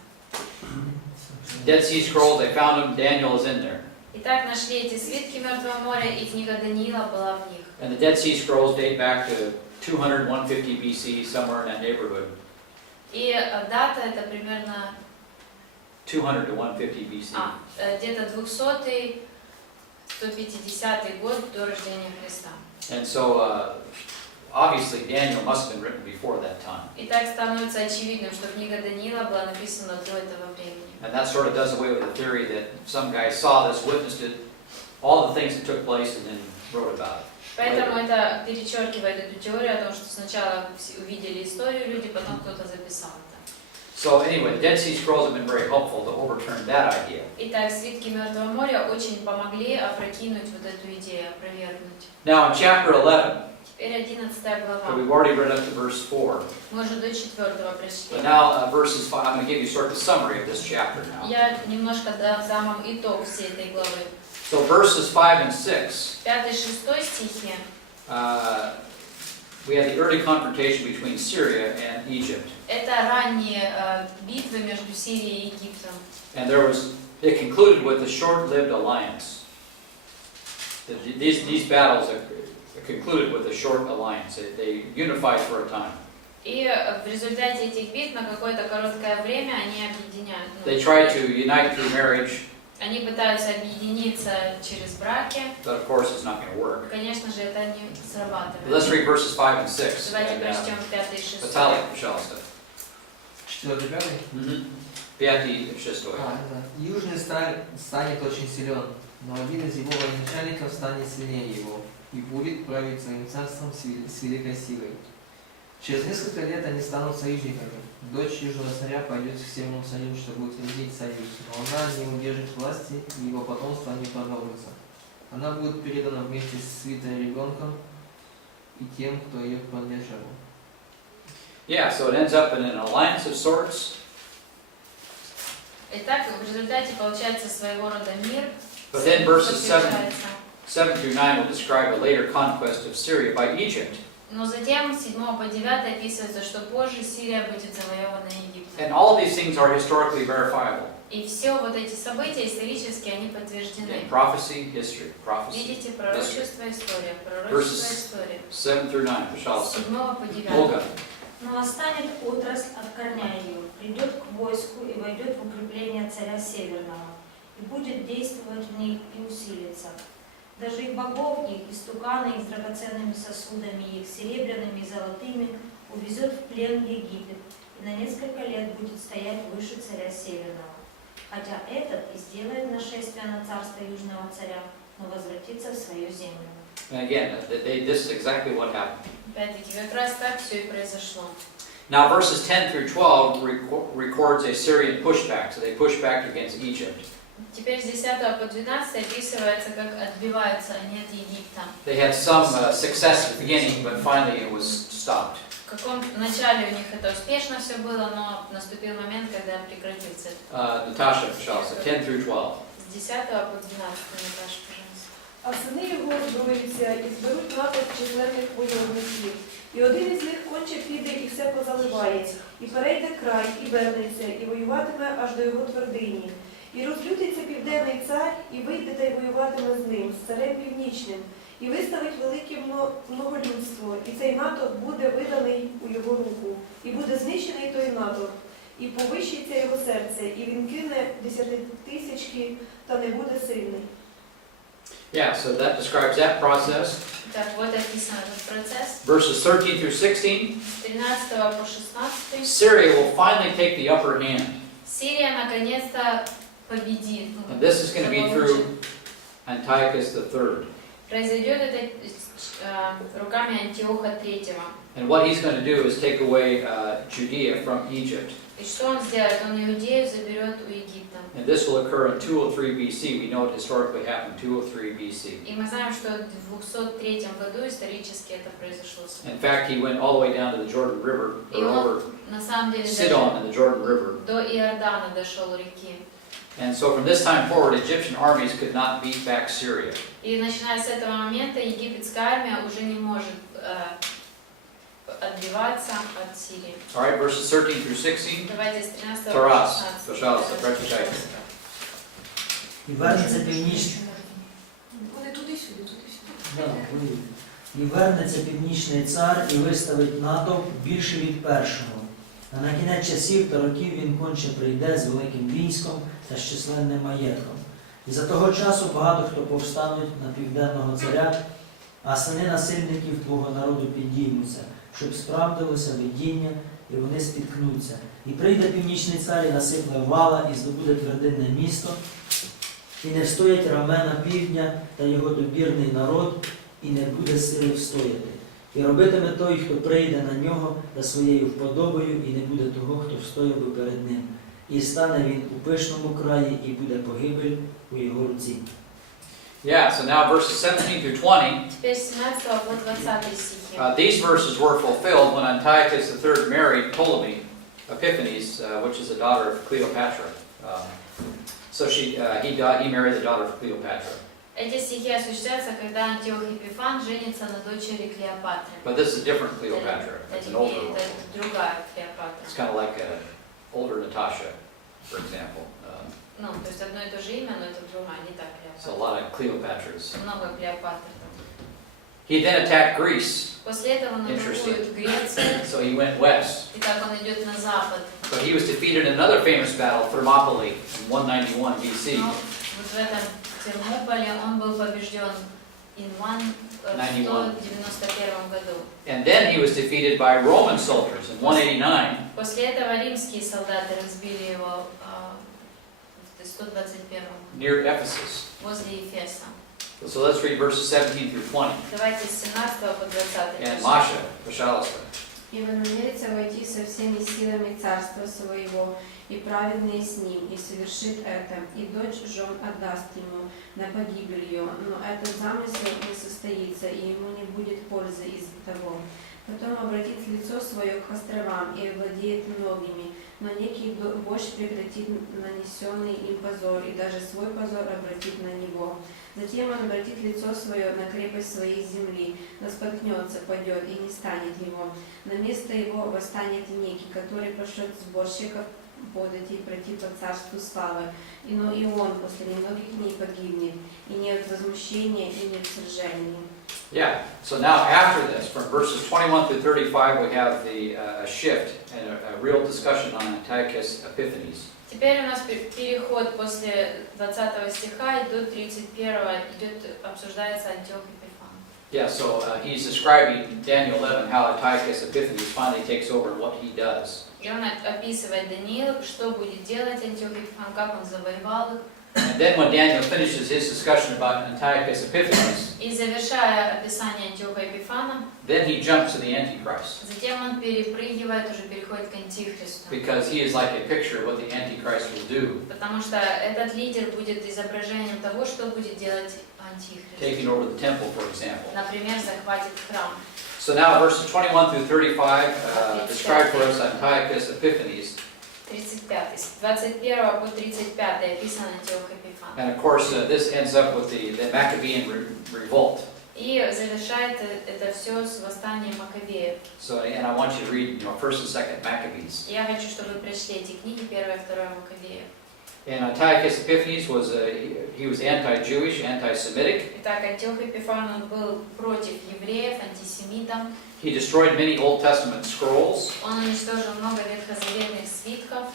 Dead Sea Scrolls, they found them. Daniel is in there. Итак, нашли эти свитки Мертвого моря, и книга Даниила была в них. And the Dead Sea Scrolls date back to 200, 150 BC, somewhere in that neighborhood. И дата это примерно 200 to 150 BC. где-то 200-150 год до рождения Христа. And so, obviously, Daniel must have been written before that time. И так становится очевидным, что книга Даниила была написана до этого времени. And that sort of does away with the theory that some guy saw this, witnessed it, all the things that took place, and then wrote about it. Поэтому это перечеркивает эту теорию о том, что сначала увидели историю люди, потом кто-то записал это. So anyway, the Dead Sea Scrolls have been very helpful to overturn that idea. Итак, свитки Мертвого моря очень помогли опрокинуть вот эту идею, опровергнуть. Now in chapter 11, Теперь 11 глава. we've already read up to verse 4. Мы уже до 4 прочли. But now verses 5, I'm going to give you sort of a summary of this chapter now. Я немножко дам вам итог всей этой главы. So verses 5 and 6, 5-6 стихи. we have the early confrontation between Syria and Egypt. Это ранние битвы между Сирией и Египтом. And it concluded with a short-lived alliance. These battles concluded with a short alliance. They unified for a time. И в результате этих битв на какое-то короткое время они объединяют. They tried to unite through marriage. Они пытаются объединиться через браки. But of course, it's not going to work. Конечно же, это не срабатывает. Let's read verses 5 and 6. Давайте прочтем 5 и 6. Виталий, пожалуйста. 4-5? 5 и 6. Южный станет очень силен, но один из его военачальников станет сильнее его и будет править своим царством с великой силой. Через несколько лет они станут союзниками, Дочь Южного царя пойдет к Северному царю, чтобы утвердить союз, но она не удержит власти, и его потомство не продолжится. Она будет передана вместе с свитой ребенком и тем, кто ее поддерживал. Yeah, so it ends up in an alliance of sorts. Итак, в результате получается своего рода мир. But then verses 7 подтверждается. through 9 will describe a later conquest of Syria by Egypt. Но затем с 7 по 9 описывается, что позже Сирия будет завоевана Египтом. And all these things are historically verifiable. И все вот эти события исторически они подтверждены. In prophecy, history, prophecy. Видите, пророчество, история, пророчество, Verses история. 7 through 9, С пожалуйста. 7 по 9. Olga. Но восстанет отрасль от корня ее, придет к войску и войдет в укрепление царя Северного, и будет действовать в них и усилиться. Даже и богов их, и стуканы их с драгоценными сосудами их, серебряными и золотыми, увезет в плен в Египет, и на несколько лет будет стоять выше царя Северного. Хотя этот и сделает нашествие на царство Южного царя, но возвратится в свою землю. And again, this is exactly what happened. Опять-таки, как раз так все и произошло. Now verses 10 through 12 records a Syrian pushback, so they push back against Egypt. Теперь с 10 по 12 описывается, как отбиваются они от Египта. They had some success at the beginning, but finally it was stopped. В каком начале у них это успешно все было, но наступил момент, когда прекратился. Natasha, пожалуйста, 10 through 12. С 10 по 12, Наташа, пожалуйста. А сини його озброються і зберуть натовп численних войовників. І один із них конче піде і все позаливає, і перейде край, і вернеться, і воюватиме аж до його твердині. І розлютиться південний цар, і вийде та й воюватиме з ним, з царем північним, і виставить велике многолюдство, і цей натовп буде виданий у його руку, і буде знищений той натовп, і повищиться його серце, і він кине 10,000 та не буде сильний. Yeah, so that describes that process. Так, вот описан этот процесс. Verses 13 through 16. С 13 по 16. Syria will finally take the upper hand. Сирия наконец-то победит. And this is going to be through Antiochus III. Произойдет это руками Антиоха III. And what he's going to do is take away Judea from Egypt. И что он сделает? Он Иудею заберет у Египта. And this will occur in 203 BC. We know it historically happened 203 BC. И мы знаем, что в 203 году исторически это произошло. In fact, he went all the way down to the Jordan River, И or он over на самом деле Sidon and the Jordan River. до Иордана дошел реки. And so from this time forward, Egyptian armies could not beat back Syria. И начиная с этого момента египетская армия уже не может отбиваться от Сирии. All right, verses 13 through 16. Давайте с 13 по Тарас, 16. пожалуйста, прочитайте. І вернеться північний. Вони туди-сюди, туди-сюди. Да, вийде. І вернеться північний цар і виставить натовп більше від першого. А на кінець часів та років він конче прийде з великим військом та з численним маєтком. І за того часу багато хто повстануть на південного царя, а сини насильників твого народу підіймуться, щоб справдилося видіння, і вони спіткнуться. І прийде північний цар і насипле вала, і здобуде твердинне місто, і не встоять рамена півдня та його добірний народ, і не буде сили встояти. І робитиме той, хто прийде на нього за своєю вподобою, і не буде того, хто встояв би перед ним. І стане він у пишному краї, і буде погибель у його руці. Yeah, so now verses 17 through 20. Теперь с 17 по 20 стихи. These verses were fulfilled when Antiochus III married Ptolemy Epiphanes, which is the daughter of Cleopatra. So he married the daughter of Cleopatra. Эти стихи осуществляются, когда Антиох Епифан женится на дочери Клеопатры. But this is a different Cleopatra. It's an older one. Это другая Клеопатра. It's kind of like an older Natasha, for example. Ну, то есть одно и то же имя, но это другая, не так So a Клеопатра. lot of Cleopatras. Много Клеопатр там. He then attacked Greece. После этого он атакует Грецию, So he went west. и так он идет на запад. But he was defeated in another famous battle, Thermopylae, in 191 BC. Но вот в этом Термополе он был побежден в 191 году. And then he was defeated by Roman soldiers in 189. После этого римские солдаты разбили его в 121 Near Ephesus. возле Ефеса. So let's read verses 17 through 20. Давайте с 17 по 20. And Masha, пожалуйста. И вознамерится войти со всеми силами царства своего, и праведный с ним, и совершит это, и дочь жен отдаст ему на погибель ее, но этот замысел не состоится, и ему не будет пользы из того. Потом обратит лицо свое к островам и овладеет многими, но некий вождь прекратит нанесенный им позор, и даже свой позор обратит на него. Затем он обратит лицо свое на крепость своей земли, но споткнется, падет и не станет его. На место его восстанет некий, который пошлет сборщиков подати пройти по царству славы. Но и он после немногих дней погибнет, и нет возмущения, и нет сражений. Yeah, so now after this, from verses 21 through 35, we have the shift and a real discussion on Antiochus Epiphanes. Теперь у нас переход после 20 стиха и до 31 обсуждается Антиох Эпифан. Yeah, so he's describing Daniel 11, how Antiochus Epiphanes finally takes over and what he does. И он описывает Даниил, что будет делать Антиох Эпифан, как он завоевал их. And then when Daniel finishes his discussion about Antiochus Epiphanes, И завершая описание Антиоха Эпифана, then he jumps to the Antichrist, затем он перепрыгивает, уже переходит к Антихристу. because he is like a picture of what the Antichrist will do, Потому что этот лидер будет изображением того, что будет делать Антихрист. taking over the temple, for example. Например, захватит храм. So now verses 21 through 35 describe for us Antiochus Epiphanes. 35. С 21 по 35 описан Антиох Эпифан. And of course, this ends up with the Maccabean revolt. И завершает это все с восстанием Маккабеев. So, and I want you to read, 1st and 2nd Maccabees. Я хочу, чтобы вы прочли эти книги, 1 и 2 Маккабеев. And Antiochus Epiphanes was he was anti-Jewish, anti-Semitic. Итак, Антиох Эпифан, он был против евреев, антисемитом. He destroyed many Old Testament scrolls. Он уничтожил много ветхозаветных свитков.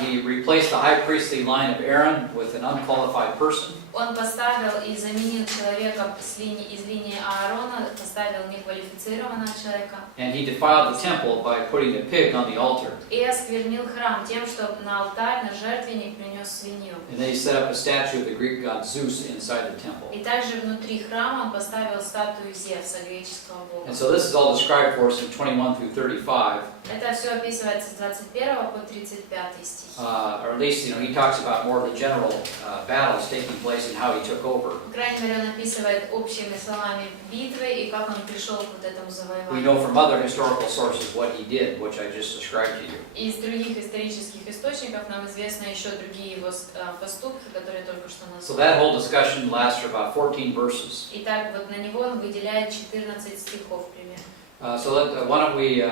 He replaced the high priestly line of Aaron with an unqualified person. Он поставил и заменил человека из линии Аарона, поставил неквалифицированного человека. And he defiled the temple by putting a pig on the altar. И осквернил храм тем, что на алтарь, на жертвенник принес свинью. And then he set up a statue of the Greek god Zeus inside the temple. И также внутри храма он поставил статую Зевса, греческого бога. And so this is all described for us in 21 through 35. Это все описывается с 21 по 35 стихи. Or at least, he talks about more of the general battles taking place and how he took over. По крайней мере, он описывает общими словами битвы и как он пришел к вот этому We завоеванию. know from other historical sources what he did, which I just described to you. И из других исторических источников нам известны еще другие его поступки, которые только что So назвали. that whole discussion lasts for about 14 verses. Итак, вот на него он выделяет 14 стихов примерно. So why don't we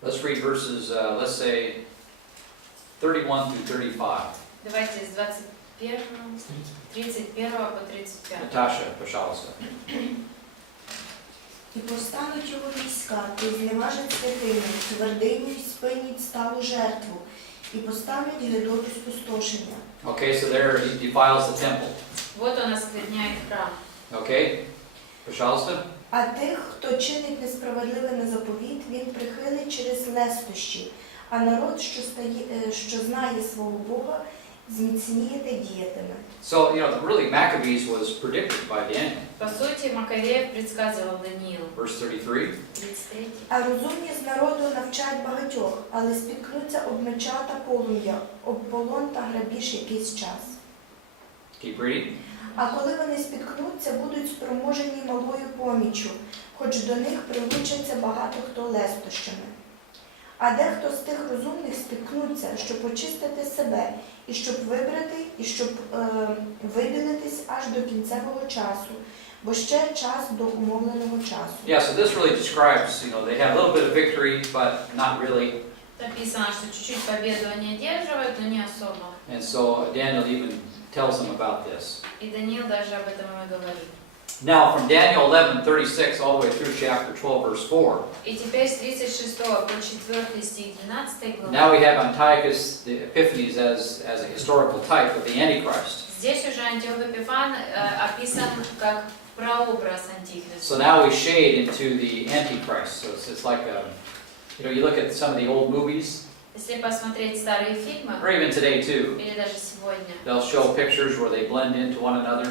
let's read verses, let's say 31 through 35. Давайте с 31 по 35. Natasha, пожалуйста. І повстануть його війська, і зліважать святиню, твердиню й спинять сталу жертву, і поставлять гидоту спустошення. Okay, so there he defiles the temple. Вот он оскверняет храм. Okay, пожалуйста. А тих, хто чинить несправедливе на заповіт, він прихилить через лестощі, а народ, що знає свого Бога, зміцніє та діятиме. So, really Maccabees was predicted by Daniel. По сути, Маккавеев предсказывал Даниилу. Verse 33. 33. А розумні з народу навчать багатьох, але спіткнуться об меча та полум'я, об полон та грабіж якийсь час. Keep reading. А коли вони спіткнуться, будуть спроможені малою поміччю, хоч до них прилучаться багато хто лестощами. А дехто з тих розумних спіткнуться, щоб очистити себе, і щоб вибрати, і щоб вибілитись аж до кінцевого часу, бо ще час до умовленого часу. Yeah, so this really describes, they have a little bit of victory, but not really. Написано, что чуть-чуть победу они одерживают, но не особо. And so Daniel even tells them about this. И Даниил даже об этом и говорит. Now, from Daniel 11:36 all the way through chapter 12, verse 4, И теперь с 36 по 4 стих 12 главы. now we have Antiochus Epiphanes as a historical type of the Antichrist. Здесь уже Антиох Эпифан описан как прообраз Антихриста. So now we shade into the Antichrist. So it's like, you look at some of the old movies, Если посмотреть старые фильмы, or even today too, или даже сегодня, they'll show pictures where they blend into one another,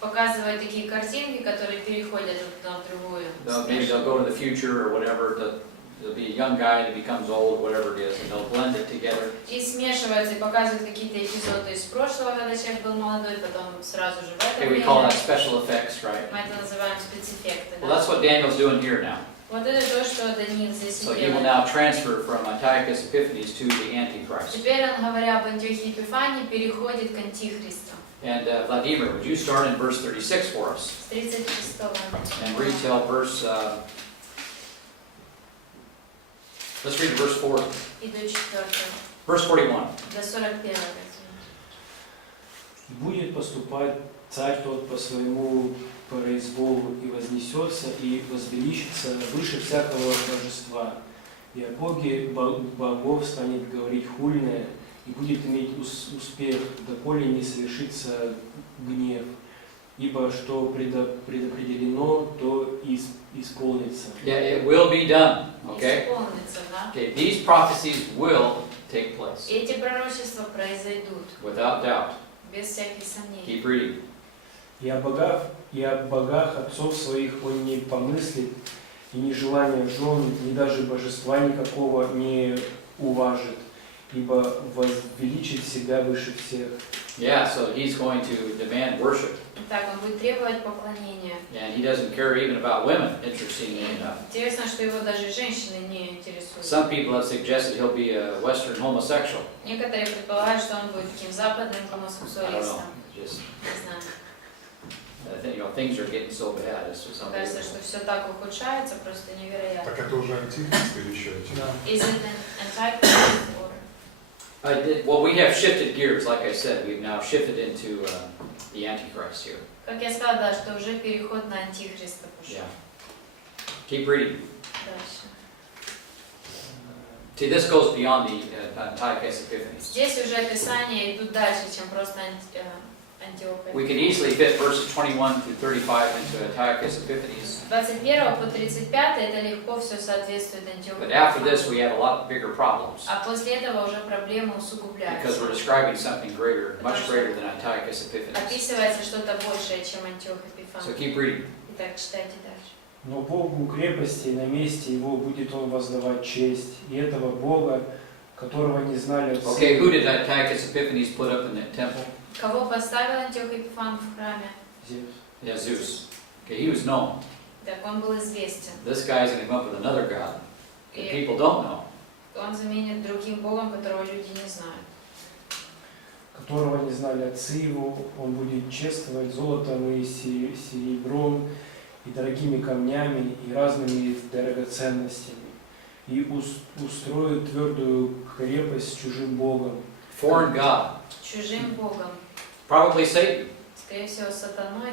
показывает такие картинки, которые переходят одна в другую. Maybe they'll go to the future or whatever. There'll be a young guy that becomes old, whatever it is, and they'll blend it together. И смешиваются, и показывают какие-то эпизоды из прошлого, когда человек был молодой, потом сразу же в это Okay, we время. call that special effects, right? Мы это называем спецэффекты. Well, that's what Daniel's doing here now. Вот это то, что Даниил здесь So и he will делает. now transfer from Antiochus Epiphanes to the Antichrist. Теперь он, говоря об Антиохии Епифании, переходит к Антихристу. And Vladimir, would you start in verse 36 for us? С 36-го. And read till verse, let's read verse 40. И до 4-го. Verse 41. До 41-го. И будет поступать царь тот по своему произволу, и вознесется, и возвеличится выше всякого божества. И о Боге богов станет говорить хульное, и будет иметь успех, доколе не совершится гнев. Ибо что предопределено, то исполнится. Yeah, it will be done. Okay? Исполнится, да? Okay, these prophecies will take place. Эти пророчества произойдут, Without doubt. без всяких сомнений. Keep reading. И о богах отцов своих он не помыслит, и ни желания жен, ни даже божества никакого не уважит, ибо возвеличит себя выше всех. Yeah, so he's going to demand worship. Так, он будет требовать поклонения. And he doesn't care even about women, interestingly enough. Интересно, что его даже женщины не интересуют. Some people have suggested he'll be a Western homosexual. Некоторые предполагают, что он будет таким западным I don't know. гомосексуалистом. Just, Не знаю. things are getting so bad. It's just Мне кажется, что все так ухудшается, просто невероятно. Так это уже антихрист или что? Is it an antichrist or? Well, we have shifted gears, like I said. We've now shifted into the Antichrist here. Как я сказала, да, что уже переход на антихриста пошел. Yeah. Keep reading. Дальше. See, this goes beyond the Antiochus Epiphanes. Здесь уже описания идут дальше, чем просто Антиохия. We could easily fit verses 21 through 35 into Antiochus Epiphanes. 21 по 35 это легко все соответствует But after this, Антиохии. we have a lot bigger problems. А после этого уже проблемы Because усугубляются. we're describing something greater, much greater than Antiochus Epiphanes. Описывается что-то большее, чем Антиох So Эпифан. keep reading. Итак, читайте дальше. Но Богу крепости на месте его будет он воздавать честь, и этого Бога, которого не знали отцы. Okay, who did Antiochus Epiphanes put up in the temple? Кого поставил Антиох Эпифан в храме? Зевс. Yeah, Zeus. Okay, he was known. Так он был известен. This guy's going to come up with another god that И people don't know. он заменит другим богом, которого люди не знают. Которого не знали отцы его, он будет чествовать золотом и серебром, и дорогими камнями, и разными драгоценностями, и устроит твердую крепость с чужим богом. Foreign god. Чужим богом. Probably Satan. Скорее всего, сатаной.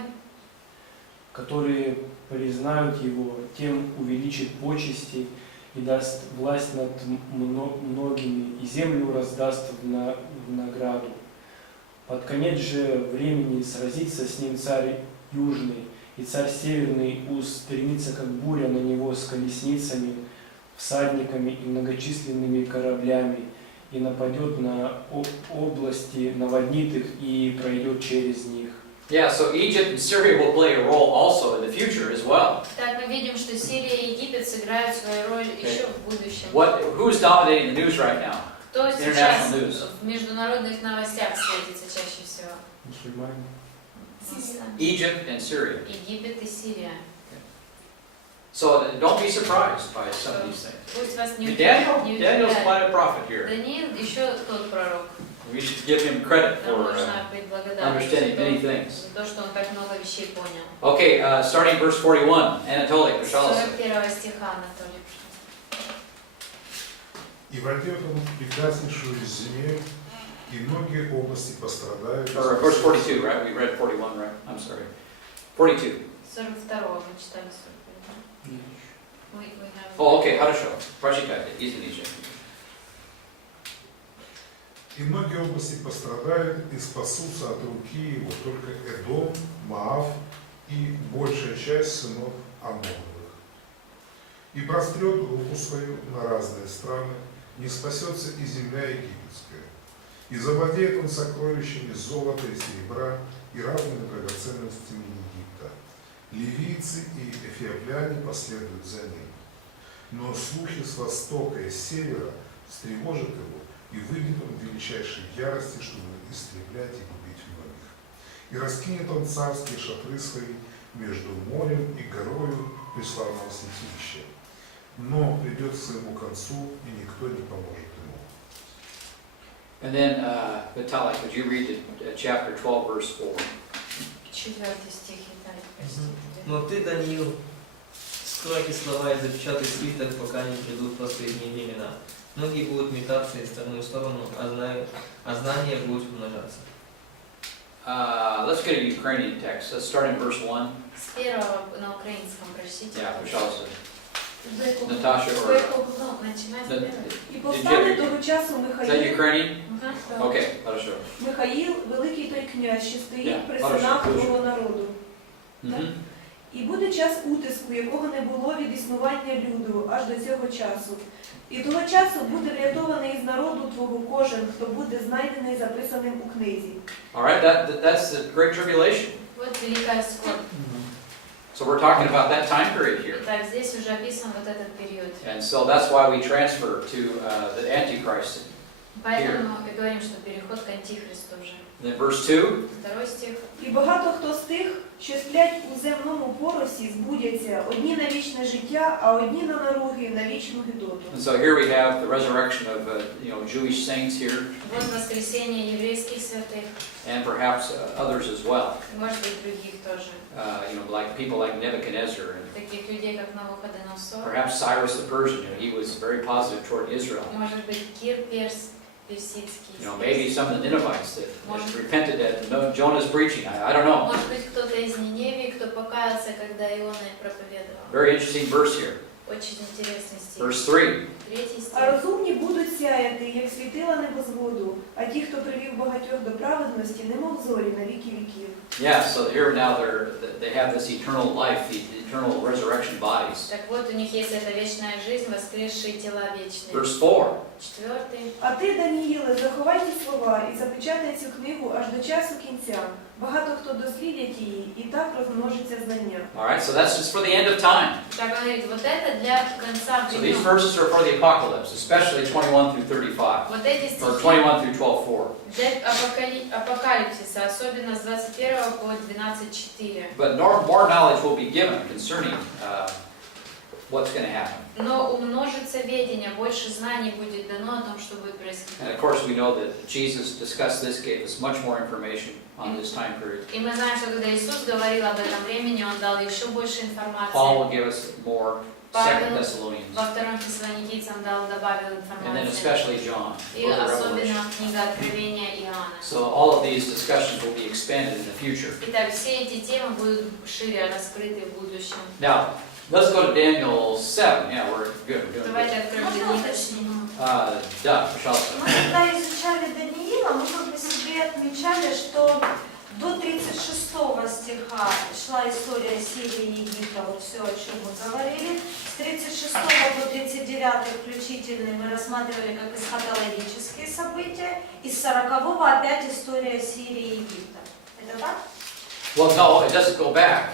Которые признают его, тем увеличит почести и даст власть над многими, и землю раздаст в награду. Под конец же времени сразится с ним царь южный, и царь северный устремится, как буря, на него с колесницами, всадниками и многочисленными кораблями, и нападет на области, наводнит их и пройдет через них. Yeah, so Egypt and Syria will play a role also in the future as well. Так мы видим, что Сирия и Египет сыграют свою роль еще в будущем. Who's dominating the news right now? Кто International сейчас news. в международных новостях светится чаще всего? Мусульмане. Egypt and Syria. Египет и Сирия. So don't be surprised by some of these things. Пусть вас не Daniel's удивляет. quite a prophet here. Даниил еще тот пророк. We should give him credit Нам for нужно быть благодарными understanding many за things. то, что он так много вещей понял. Okay, starting verse 41. Anatoly, пожалуйста. 41 стиха, Анатолий. И войдет он в прекраснейшую землю, и многие области пострадают. Or verse 42, right? We read 41, right? I'm sorry. 42. 42 мы читали 41. We have... Oh, okay, хорошо. Прочитайте, извините. И многие области пострадают и спасутся от руки его только Эдом, Моав и большая часть сынов Амоновых. И прострет руку свою на разные страны, не спасется и земля египетская. И завладеет он сокровищами золота и серебра, и равными драгоценностями Египта. Ливийцы и эфиопляне последуют за ним. Но слухи с востока и с севера встревожат его, и выйдет он в величайшей ярости, чтобы истреблять и губить многих. И раскинет он царские шатры свои между морем и горою преславного святилища. Но придет к своему концу, и никто не поможет ему. And then, Vitaly, could you read chapter 12, verse 4? 4 стих, Виталий, простите. Но ты, Даниил, скрой эти слова и запечатай свиток, пока не придут последние времена. Многие будут метаться из стороны в сторону, а знания будут умножаться. Let's get a Ukrainian text. Let's start in verse 1. С первого на украинском прочтите. Yeah, пожалуйста. Беку. Natasha or... Ну, начинай с первого. І повстане того часу Is that Михаїл, Ukrainian? Ага. Okay, хорошо. Михаїл, великий той князь, що стоїть Yeah, при хорошо, синах дуже. твого народу. Mhm. І буде час утиску, якого не було від існування люду аж до цього часу. І того часу буде врятований із народу твого кожен, хто буде знайдений записаним у книзі. All right, that's the Great Tribulation. Вот Великая Скорбь. So we're talking about that time period here. Итак, здесь уже описан вот этот период. And so that's why we transfer to the Antichrist. Поэтому мы говорим, что переход к Антихристу уже. And then verse 2. Второй стих. І багато хто з тих, що сплять у земному поросі, збудяться, одні на вічне життя, а одні на наруги, на вічну гидоту. And so here we have the resurrection of Jewish saints here, Вот воскресение еврейских святых, and perhaps others as well. может быть, других тоже. Like people like Nebuchadnezzar, and Таких людей, как Навуходоносор. perhaps Cyrus the Persian. He was very positive toward Israel. Может быть, Кир Персидский. Maybe some of the Ninevites that repented at Jonah's preaching. I don't know. Может быть, кто-то из Ниневии, кто покаялся, когда Иона проповедовал. Very interesting verse here. Очень интересный стих. Verse 3. Третий стих. А розумні будуть сяяти, як світила небозводу, а ті, хто привів багатьох до праведності, немов зорі на віки віків. Yeah, so here now they have this eternal life, the eternal resurrection bodies. Так вот, у них есть эта вечная жизнь, воскресшие тела вечные. Verse 4. Четвертый. А ти, Даніїле, заховай ці слова і запечатай цю книгу аж до часу кінця. Багато хто дослідять її, і так розмножиться знання. All right, so that's just for the end of time. Так он говорит, вот это для конца So these времен. verses are for the apocalypse, especially 21 through 35, Вот эти or стихи 21 through 12:4. для апокалипсиса, особенно с 21 по 12:4. But more knowledge will be given concerning what's going to happen. Но умножится ведение, больше знаний будет дано о том, что будет And происходить. of course, we know that Jesus discussed this, gave us much more information on this time period. И мы знаем, что когда Иисус говорил об этом времени, Он дал еще больше Paul информации. will give us more, 2 Thessalonians, Во втором Фессалоникийцам добавил and then информацию. especially John, И book of особенно Revelation. книга Откровения Иоанна. So all of these discussions will be expanded in the future. Итак, все эти темы будут шире раскрыты в будущем. Now, let's go to Daniel 7. Yeah, we're good. We're doing Давайте good. откроем Можно Даниила уточнить? 7. Да, пожалуйста. Мы когда изучали Даниила, мы как бы себе отмечали, что до 36 стиха шла история Сирии и Египта, вот все, о чем мы говорили. С 36 по 39 включительно мы рассматривали как эсхатологические события. И с 40 опять история Сирии и Египта. Это так? Well, no, it doesn't go back.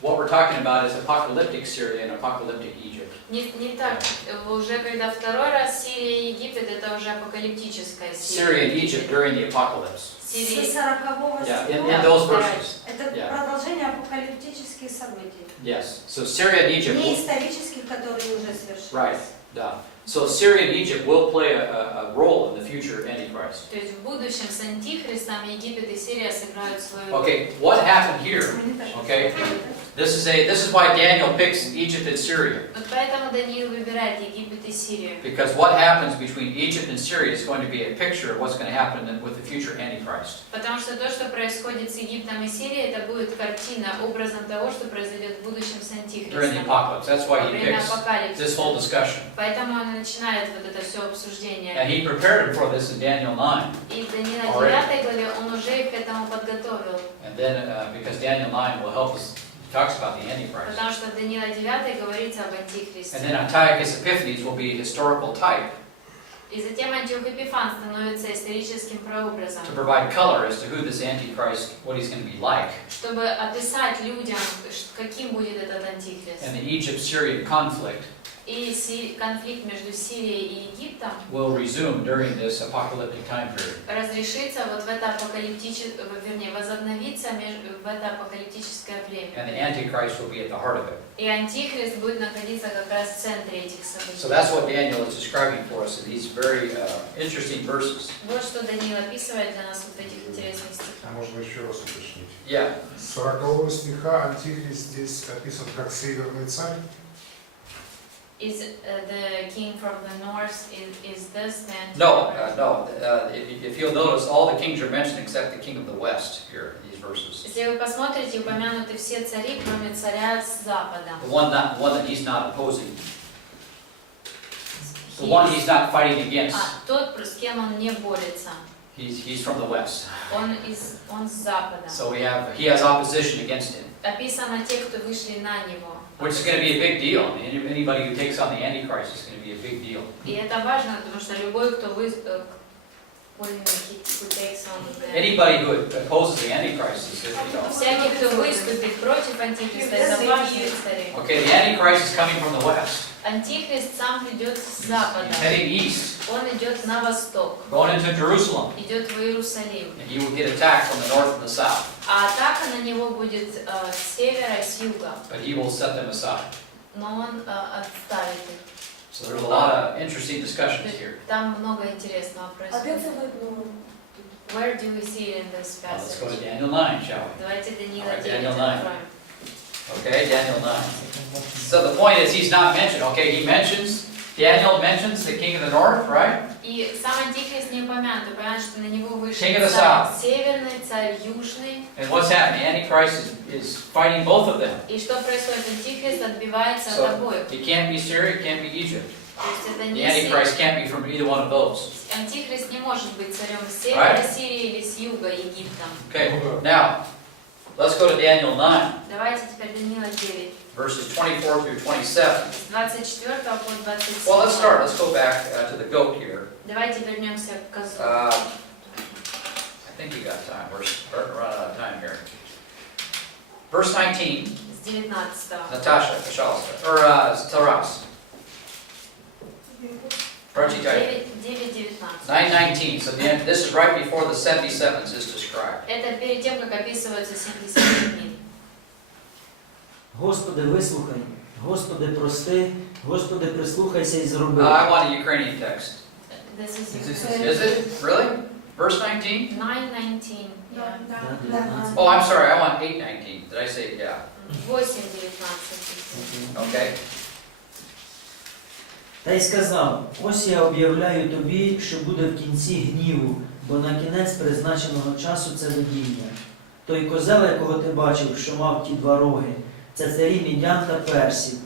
What we're talking about is apocalyptic Syria and apocalyptic Egypt. Не так. Уже когда второй раз Сирия и Египет, это уже апокалиптическая Syria Сирия. and Egypt during the apocalypse. С Сирия. 40 Yeah, стиха. in those verses. Это Yeah. продолжение апокалиптических событий. Yes. So Syria and Egypt. Не исторических, которые уже свершились. Right. Да. So Syria and Egypt will play a role in the future Antichrist. То есть в будущем с Антихристом Египет и Сирия сыграют свою роль. Okay, what happened here? Okay, this is why Daniel picks Egypt and Syria. Вот поэтому Даниил выбирает Египет и Сирию. Because what happens between Egypt and Syria is going to be a picture of what's going to happen with the future Antichrist. Потому что то, что происходит с Египтом и Сирией, это будет картина, образом того, что произойдет в будущем с During the Антихристом. apocalypse. That's why Во he время picks this whole апокалипсиса. discussion. Поэтому он начинает вот это все обсуждение. And he prepared him for this in Daniel 9. И в Даниила Already. 9 главе он уже их к этому подготовил. And then, because Daniel 9 will help us, he talks about the Antichrist. Потому что в Даниила 9 говорится об Антихристе. And then Antiochus Epiphanes will be a historical type. И затем Антиох Эпифан становится историческим прообразом, to provide color as to who this Antichrist, what he's going to be like. чтобы описать людям, каким будет этот Антихрист. And the Egypt-Syrian conflict И конфликт между Сирией и Египтом will resume during this apocalyptic time period. разрешится вот в это возобновится в это апокалиптическое время. And the Antichrist will be at the heart of it. И Антихрист будет находиться как раз в центре этих событий. So that's what Daniel is describing for us in these very interesting verses. Вот что Даниил описывает для нас вот в этих интересных стихах. А можно еще раз уточнить? Yeah. С 40 стиха Антихрист здесь описан как северный царь. Is the king from the north, is this man? No. If you'll notice, all the kings are mentioned except the king of the west here in these verses. Если вы посмотрите, упомянуты все цари, кроме царя с запада. The one that he's not opposing. The one he's not fighting against. Тот, с кем он не борется. He's from the west. Он с запада. So he has opposition against him. Описано те, кто вышли на него. Which is going to be a big deal. I mean, anybody who takes on the Antichrist is going to be a big deal. И это важно, потому что любой, кто Anybody who opposes the Antichrist is, you know. всякий, кто выступит против Антихриста, это важные цари. Okay, the Antichrist is coming from the west. Антихрист сам идет с запада. He's heading east. Он идет на восток. Going into Jerusalem. Идет в Иерусалим. And he will get attacked from the north and the south. А атака на него будет с севера и с юга. But he will set them aside. Но он отставит их. So there's a lot of interesting discussions here. Там много интересного А де происходит. це видно? Where do we see it in this Well, let's go to passage? Daniel 9, shall we? Давайте Даниила Alright, 9 Daniel 9. откроем. Okay, Daniel 9. So the point is he's not mentioned. Okay, Daniel mentions the king of the north, right? И сам Антихрист не упомянут, упомянут, что на него вышел King of the царь south. северный, царь южный. And what's happening? The Antichrist is fighting both of them. И что происходит? Антихрист отбивается от So обоих. it can't be Syria, it can't be Egypt. То есть это The не Antichrist can't be from either one of those. Антихрист не может быть царем с севера Сирии или с юга Египта. Okay, now let's go to Daniel 9, Давайте теперь Даниила 9, verses 24 through 27. с 24 по 27. Well, let's start. Let's go back to the goat here. Давайте вернемся к козлу. I think we got time. We're starting to run out of time here. Verse 19. С 19. Natasha, пожалуйста. Or Taras. Прочитай. 9:19. 9:19. So this is right before the 77s is described. Это перед тем, как описываются 70 дней. Господи, вислухай, Господи, прости, Господи, прислухайся і зроби. I want a Ukrainian text. This is Is it? Really? Verse 19? 9:19. Yeah. Oh, I'm sorry. I want 8:19. Did I say, yeah. 8:19. Okay. Та й сказав, ось я об'являю тобі, що буде в кінці гніву, бо на кінець призначеного часу це видіння. Той козел, якого ти бачив, що мав ті два роги, це царі Мідян та Персів.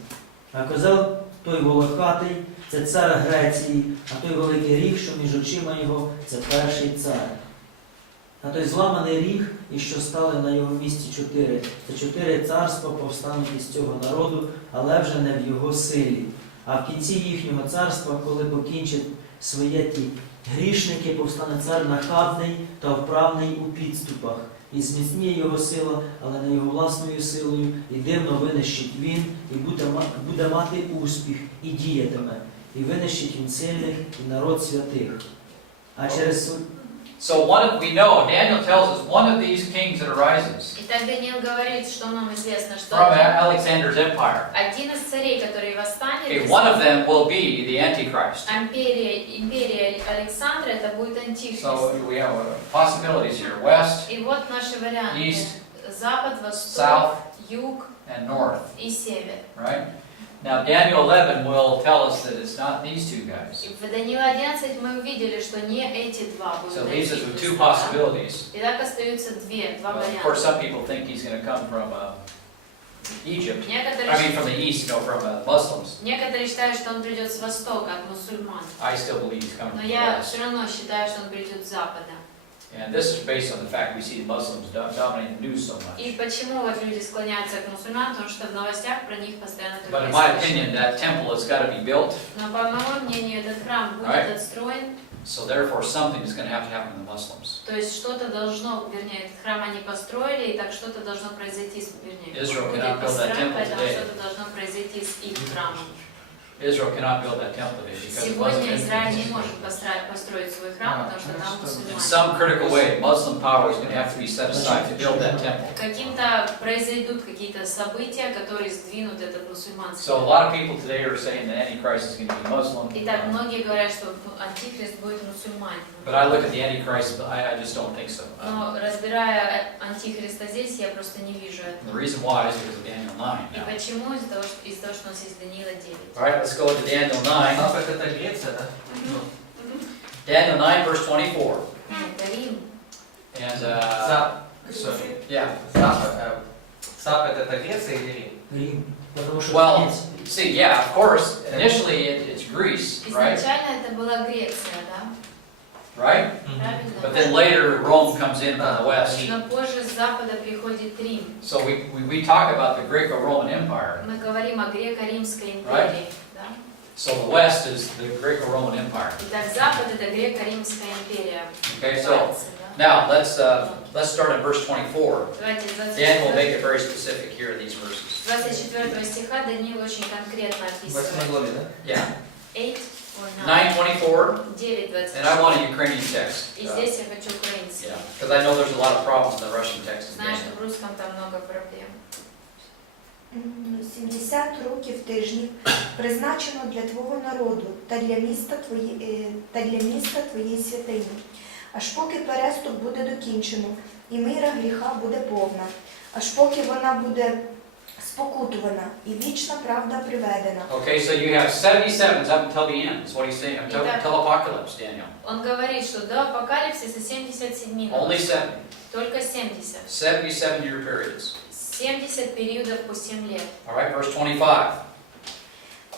А козел той волохатий, це цар Греції, а той великий ріг, що між очима його, це перший цар. А той зламаний ріг, і що стали на його місці 4, це 4 царства повстануть із цього народу, але вже не в його силі. А в кінці їхнього царства, коли покінчать своє ті грішники, повстане цар нахабний та вправний у підступах. І зміцніє його сила, але не його власною силою, і дивно винищить він, і буде мати успіх, і діятиме. І винищить він сильних, і народ святих. А через... So we know, Daniel tells us, one of these kings that arises Итак, Даниил говорит, что нам известно, что from Alexander's empire. один из царей, который восстанет, Okay, one of them will be the Antichrist. империя Александра, это будет Антихрист. So we have possibilities here: west, И вот наши варианты. East, Запад, восток, south, юг and north. и север. Right? Now Daniel 11 will tell us that it's not these two guys. И в Даниила 11 мы увидели, что не эти два будут So it leaves us with two Антихриста. possibilities. Итак, остаются два Of course, варианта. some people think he's going to come from Egypt. Некоторые, I mean, from the east, from Muslims. некоторые считают, что он придет с востока, от мусульман. I still believe he's coming Но from the я west. все равно считаю, что он придет с запада. And this is based on the fact we see the Muslims dominate the news so much. И почему вот люди склоняются к мусульманам, потому что в новостях про них постоянно But только in my слышно. opinion, that temple has got to be built. Но по моему мнению, этот храм будет Right. отстроен, So therefore, something is going to happen to the Muslims. то есть что-то должно, вернее, этот храм они построили, и так что-то должно произойти, вернее, Israel будет cannot build that построен, temple поэтому today. что-то должно произойти с их храмом. Israel cannot build that temple today because it wasn't Сегодня Израиль не in может построить свой храм, потому что там мусульмане. some critical way. Muslim power is going to have to be set aside to build that temple. Каким-то произойдут какие-то события, которые сдвинут этот мусульманский. So a lot of people today are saying the Antichrist is going to be Muslim. Итак, многие говорят, что антихрист будет мусульманин. But I look at the Antichrist, but I just don't think so. Но разбирая антихриста здесь, я просто не вижу The этого. reason why is because of Daniel 9. И Now. почему? Из-за того, что у нас есть Даниила 9. All right, let's go to Daniel 9. Запад это Греция, да? Daniel 9, verse 24. Это Рим. And, Sorry. yeah. Запад это Греция или Рим? Рим. Потому що Well, кінець. see, yeah, of course, initially it's Greece, right? Изначально это была Греция, да? Right? Правильно? But then later Rome comes in from the west. Но позже с запада приходит Рим. So we talk about the Greco-Roman Empire. Мы говорим о греко-римской империи, да? So the west is the Greco-Roman Empire. Итак, Запад это греко-римская империя. Okay, so now let's start in verse 24. Давайте Dan will make it very specific here in these verses. 24 стиха Даниил очень конкретно В 8 описывает. главе, да? Yeah, 8 or 9? 9:24, 9:24. and I want a Ukrainian text. И здесь я хочу украинский. Yeah, because I know there's a lot of problems in the Russian text. Знаю, что в русском там много проблем. 70 років тижнів призначено для твого народу та для міста твоєї святині. Аж поки переступ буде докінчено, і мира гріха буде повна, аж поки вона буде спокутувана, і вічна правда приведена. Okay, so you have 77 up until the end. That's what he's saying. Until Apocalypse, Daniel. Он говорит, что до апокалипсиса 77 Only 70. только 70. 77-year periods. 70 периодов по 7 лет. All right, verse 25.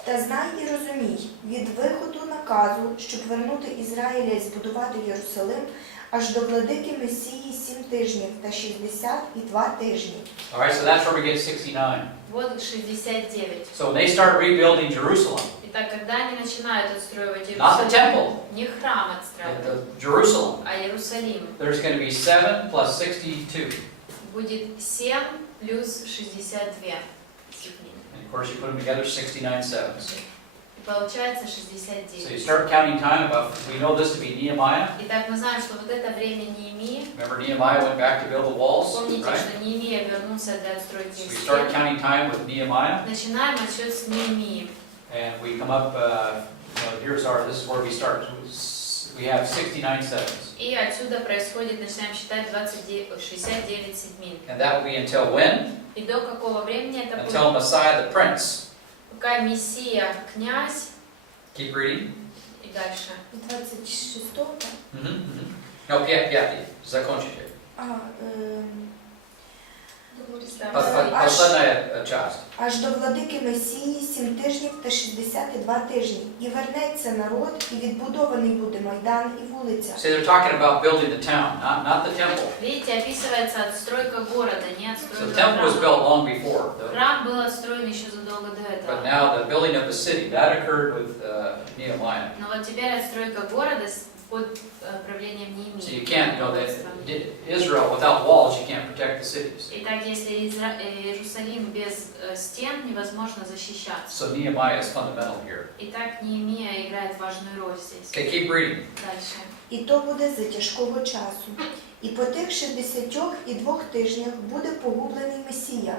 Та знай і розумій, від виходу наказу, щоб вернути Ізраїля і збудувати Єрусалим, аж до владики Месії 7 тижнів та 62 тижні. All right, so that's where we get 69. Вот 69. So when they start rebuilding Jerusalem, Итак, когда они начинают отстраивать not the Иерусалим, temple, не храм отстраивать, Jerusalem, а Иерусалим, there's going to be 7 plus 62. будет 7 плюс 62 степени. And of course, you put them together, 69 sevens. И получается So you 69. start counting time about, we know this to be Nehemiah. Итак, мы знаем, что вот это время Неемии. Remember Nehemiah went back to build the walls, Помните, right? что Неемия вернулся для отстройки So we start стен. counting time with Nehemiah, Начинаем отсчет с Неемии. and we come up, here's this is where we start. We have 69 sevens. И отсюда происходит, начинаем считать 69 седьмин. And that will be until when? И до какого времени это будет? Until Messiah the Prince. Пока Мессия, князь, Keep reading. и дальше. 26-го? No, yeah, закончите. Последняя часть. Аж до владики Месії 7 тижнів та 62 тижні. І вернеться народ, і відбудований буде майдан і вулиця. See, they're talking about building the town, not the temple. Видите, описывается отстройка города, не So отстройка the temple was храма. built long before. Храм был отстроен еще задолго до But этого. now the building of the city, that occurred with Nehemiah. Но вот теперь отстройка города под правлением So you Неемии. can't, Israel without walls, you can't protect the cities. Итак, если Иерусалим без стен, невозможно защищаться. So Nehemiah is fundamental here. Итак, Неемия играет важную роль здесь. Okay, keep reading. Дальше. І то буде за тяжкого часу. І по тих 62 тижнях буде погублений Месія,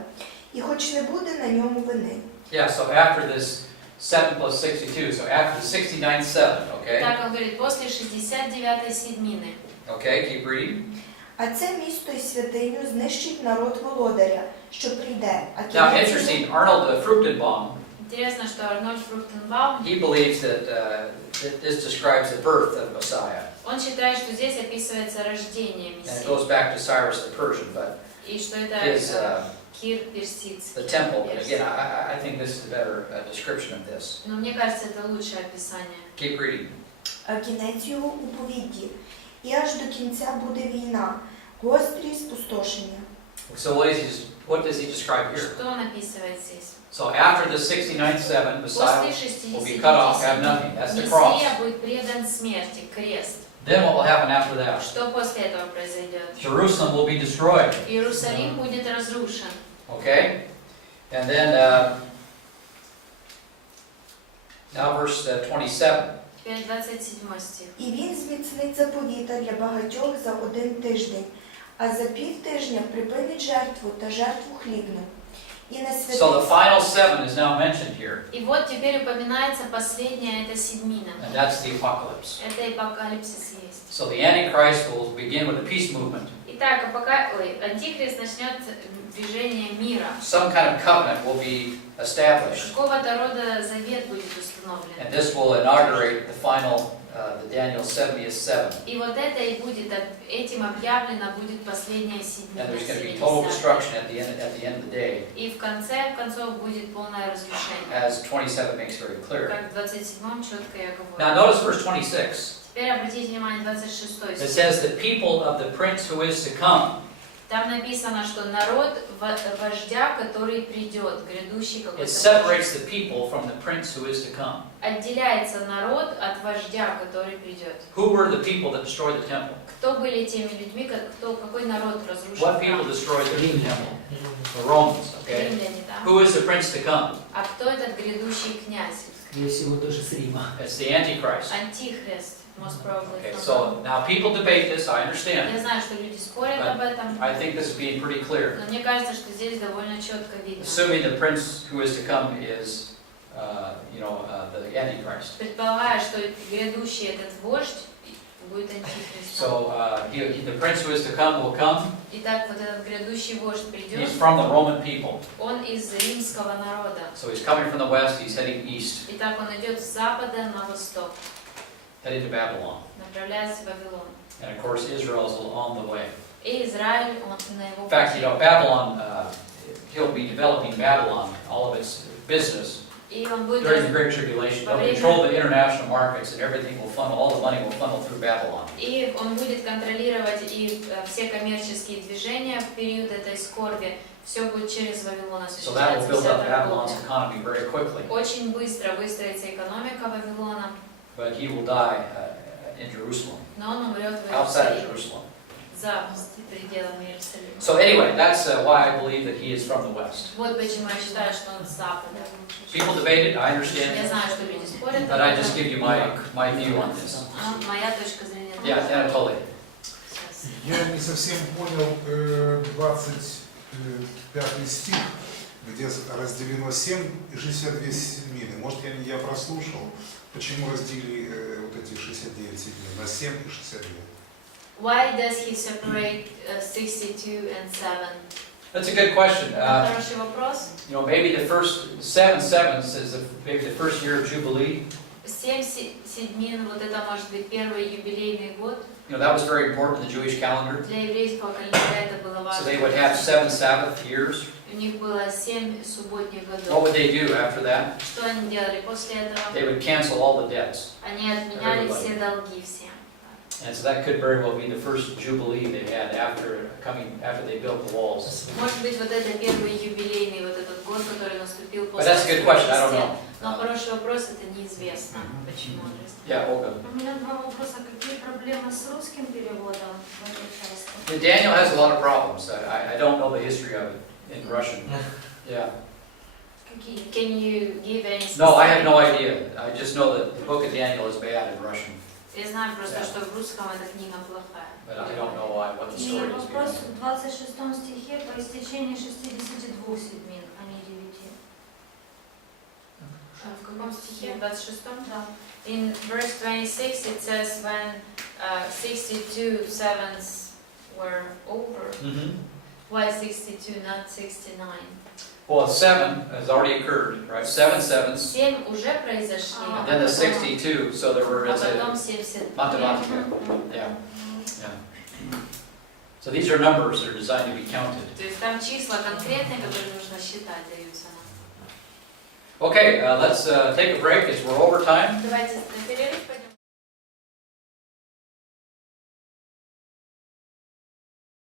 і хоч не буде на ньому вини. Yeah, so after this 7 plus 62, so after the 69 7, okay? Так он говорит, после 69-й седмины. Okay, keep reading. А це місто і святиню знищить народ володаря, що прийде. А Now, interesting, Arnold Fruchtenbaum, Интересно, что Арнольд Фруктенбаум, he believes that this describes the birth of Messiah. он считает, что здесь описывается рождение And it Мессии. goes back to Cyrus the Persian, but И что это his, Кир Персидский. the temple, but again, I think this is a better description of this. Но мне кажется, это лучшее описание. Keep reading. А кінець його у повіді. і аж до кінця буде війна, гострі спустошення. So what does he describe here? Что он описывает здесь? So after the 69th seven, Messiah После will be cut off, have 60 nothing. That's the cross. Мессия будет предан смерти, крест. Then what will happen after that? Что после этого произойдет? Jerusalem will be destroyed. Иерусалим будет разрушен. Okay? And then, now verse 27. Теперь 27 стих. І він зміцнить заповіта для багатьох за один тиждень, а за півтижня припинить жертву та жертву хлібну. І не So the святить. final seven is now mentioned here. И вот теперь упоминается последняя, это седьмина. And that's the apocalypse. Это апокалипсис есть. So the Antichrist will begin with a peace movement. Итак, Антихрист начнет движение мира. Some kind of covenant will be established. Какого-то рода завет будет установлен. And this will inaugurate the final, the Daniel 70th seven. И вот это и будет, этим объявлено будет последняя седьмина. And there's going to be total 70-я. destruction at the end of the day, И в конце концов будет полное разрушение. as 27 makes very clear. Как в 27-м четко я говорю. Now notice verse 26. Теперь обратите внимание 26 It стих. says, the people of the prince who is to come. Там написано, что народ вождя, который придет, грядущий It какой-то separates вождь. the people from the prince who is to come. Отделяется народ от вождя, который придет. Who were the people that destroyed the temple? Кто были теми людьми, какой народ разрушил What people храм? destroyed the temple? The Romans, okay? Римляне, да? Who is the prince to come? А кто этот грядущий князь? Скорее всего, тоже с Рима. It's the Antichrist. Антихрист, most probably. Okay, so now people debate this, I understand. Я знаю, что люди спорят об этом, I think this is being pretty clear. но мне кажется, что здесь довольно четко видно. Assuming the prince who is to come is, the Antichrist. Предполагая, что грядущий этот вождь будет антихристом. So the prince who is to come will come. Итак, вот этот грядущий вождь придет, He's from the Roman people. он из римского народа. So he's coming from the west, he's heading east, Итак, он идет с запада на восток, heading to Babylon. направляясь в Вавилон. And of course Israel is on the way. И Израиль, он на его In fact, пути. Babylon, he'll be developing Babylon, all of its business, И он будет during the Great Tribulation. They'll control the international markets and everything will funnel, all the money will funnel through Babylon. И он будет контролировать и все коммерческие движения в период этой скорби. Все будет через Вавилон So that will осуществляться, build вся up Babylon's торговля. economy very quickly. Очень быстро выстроится экономика Вавилона, But he will die in Jerusalem, но он умрет в outside of Иерусалиме, Jerusalem. за пределами Иерусалима. So anyway, that's why I believe that he is from the west. Вот почему я считаю, что он с запада. People debate it, I Я understand, знаю, что люди спорят but об I just этом, give you my view on this. но моя точка зрения Yeah, Anatoly. сейчас. Я не совсем понял 25 стих, где разделено 7 и 62 седьмины. Может, я прослушал, почему разделили вот эти 69 седьмин на 7 и 62? Why does he separate 62 and 7? That's a good question. Хороший вопрос. Maybe the first 7 sevens is maybe the first year of Jubilee. 7 седьмин, вот это может быть первый юбилейный год. That was very important in the Jewish calendar. Для еврейского календаря это было So важно. they would have 7 Sabbath years. У них было 7 субботних What годов. would they do after that? Что они делали после этого? They would cancel all the debts. Они отменяли Everybody. все долги всем. And so that could very well be the first Jubilee they had after they built the walls. Может быть, вот это первый юбилейный вот этот год, который наступил But после that's a good question, I don't стен. know. Но хороший вопрос, это неизвестно, почему он растет. Yeah, Olga. У меня два вопроса. Какие проблемы с русским переводом в этой части? Daniel has a lot of problems. I don't know the history of it in Russian. Yeah. Какие? Can you give any No, I have specific- no idea. I just know that the book of Daniel is bad in Russian, Я знаю просто, Yeah. что в русском эта книга плохая. but I don't know what the И story is. вопрос в 26 стихе по истечении 62 седьмин, а не 9. В каком стихе? В 26-м? Да. In verse 26 it says when 62 sevens were over. Mhm. Why 62, not 69? Well, 7 has already occurred, right? 7 sevens, 7 уже произошли, and then the 62, so there were, а it's потом a 70. mathematica. Yeah, yeah. So these are numbers that are designed to be counted. То есть там числа конкретные, которые нужно считать, даются нам. Okay, let's take a break as we're over time. Давайте на перерыв пойдем.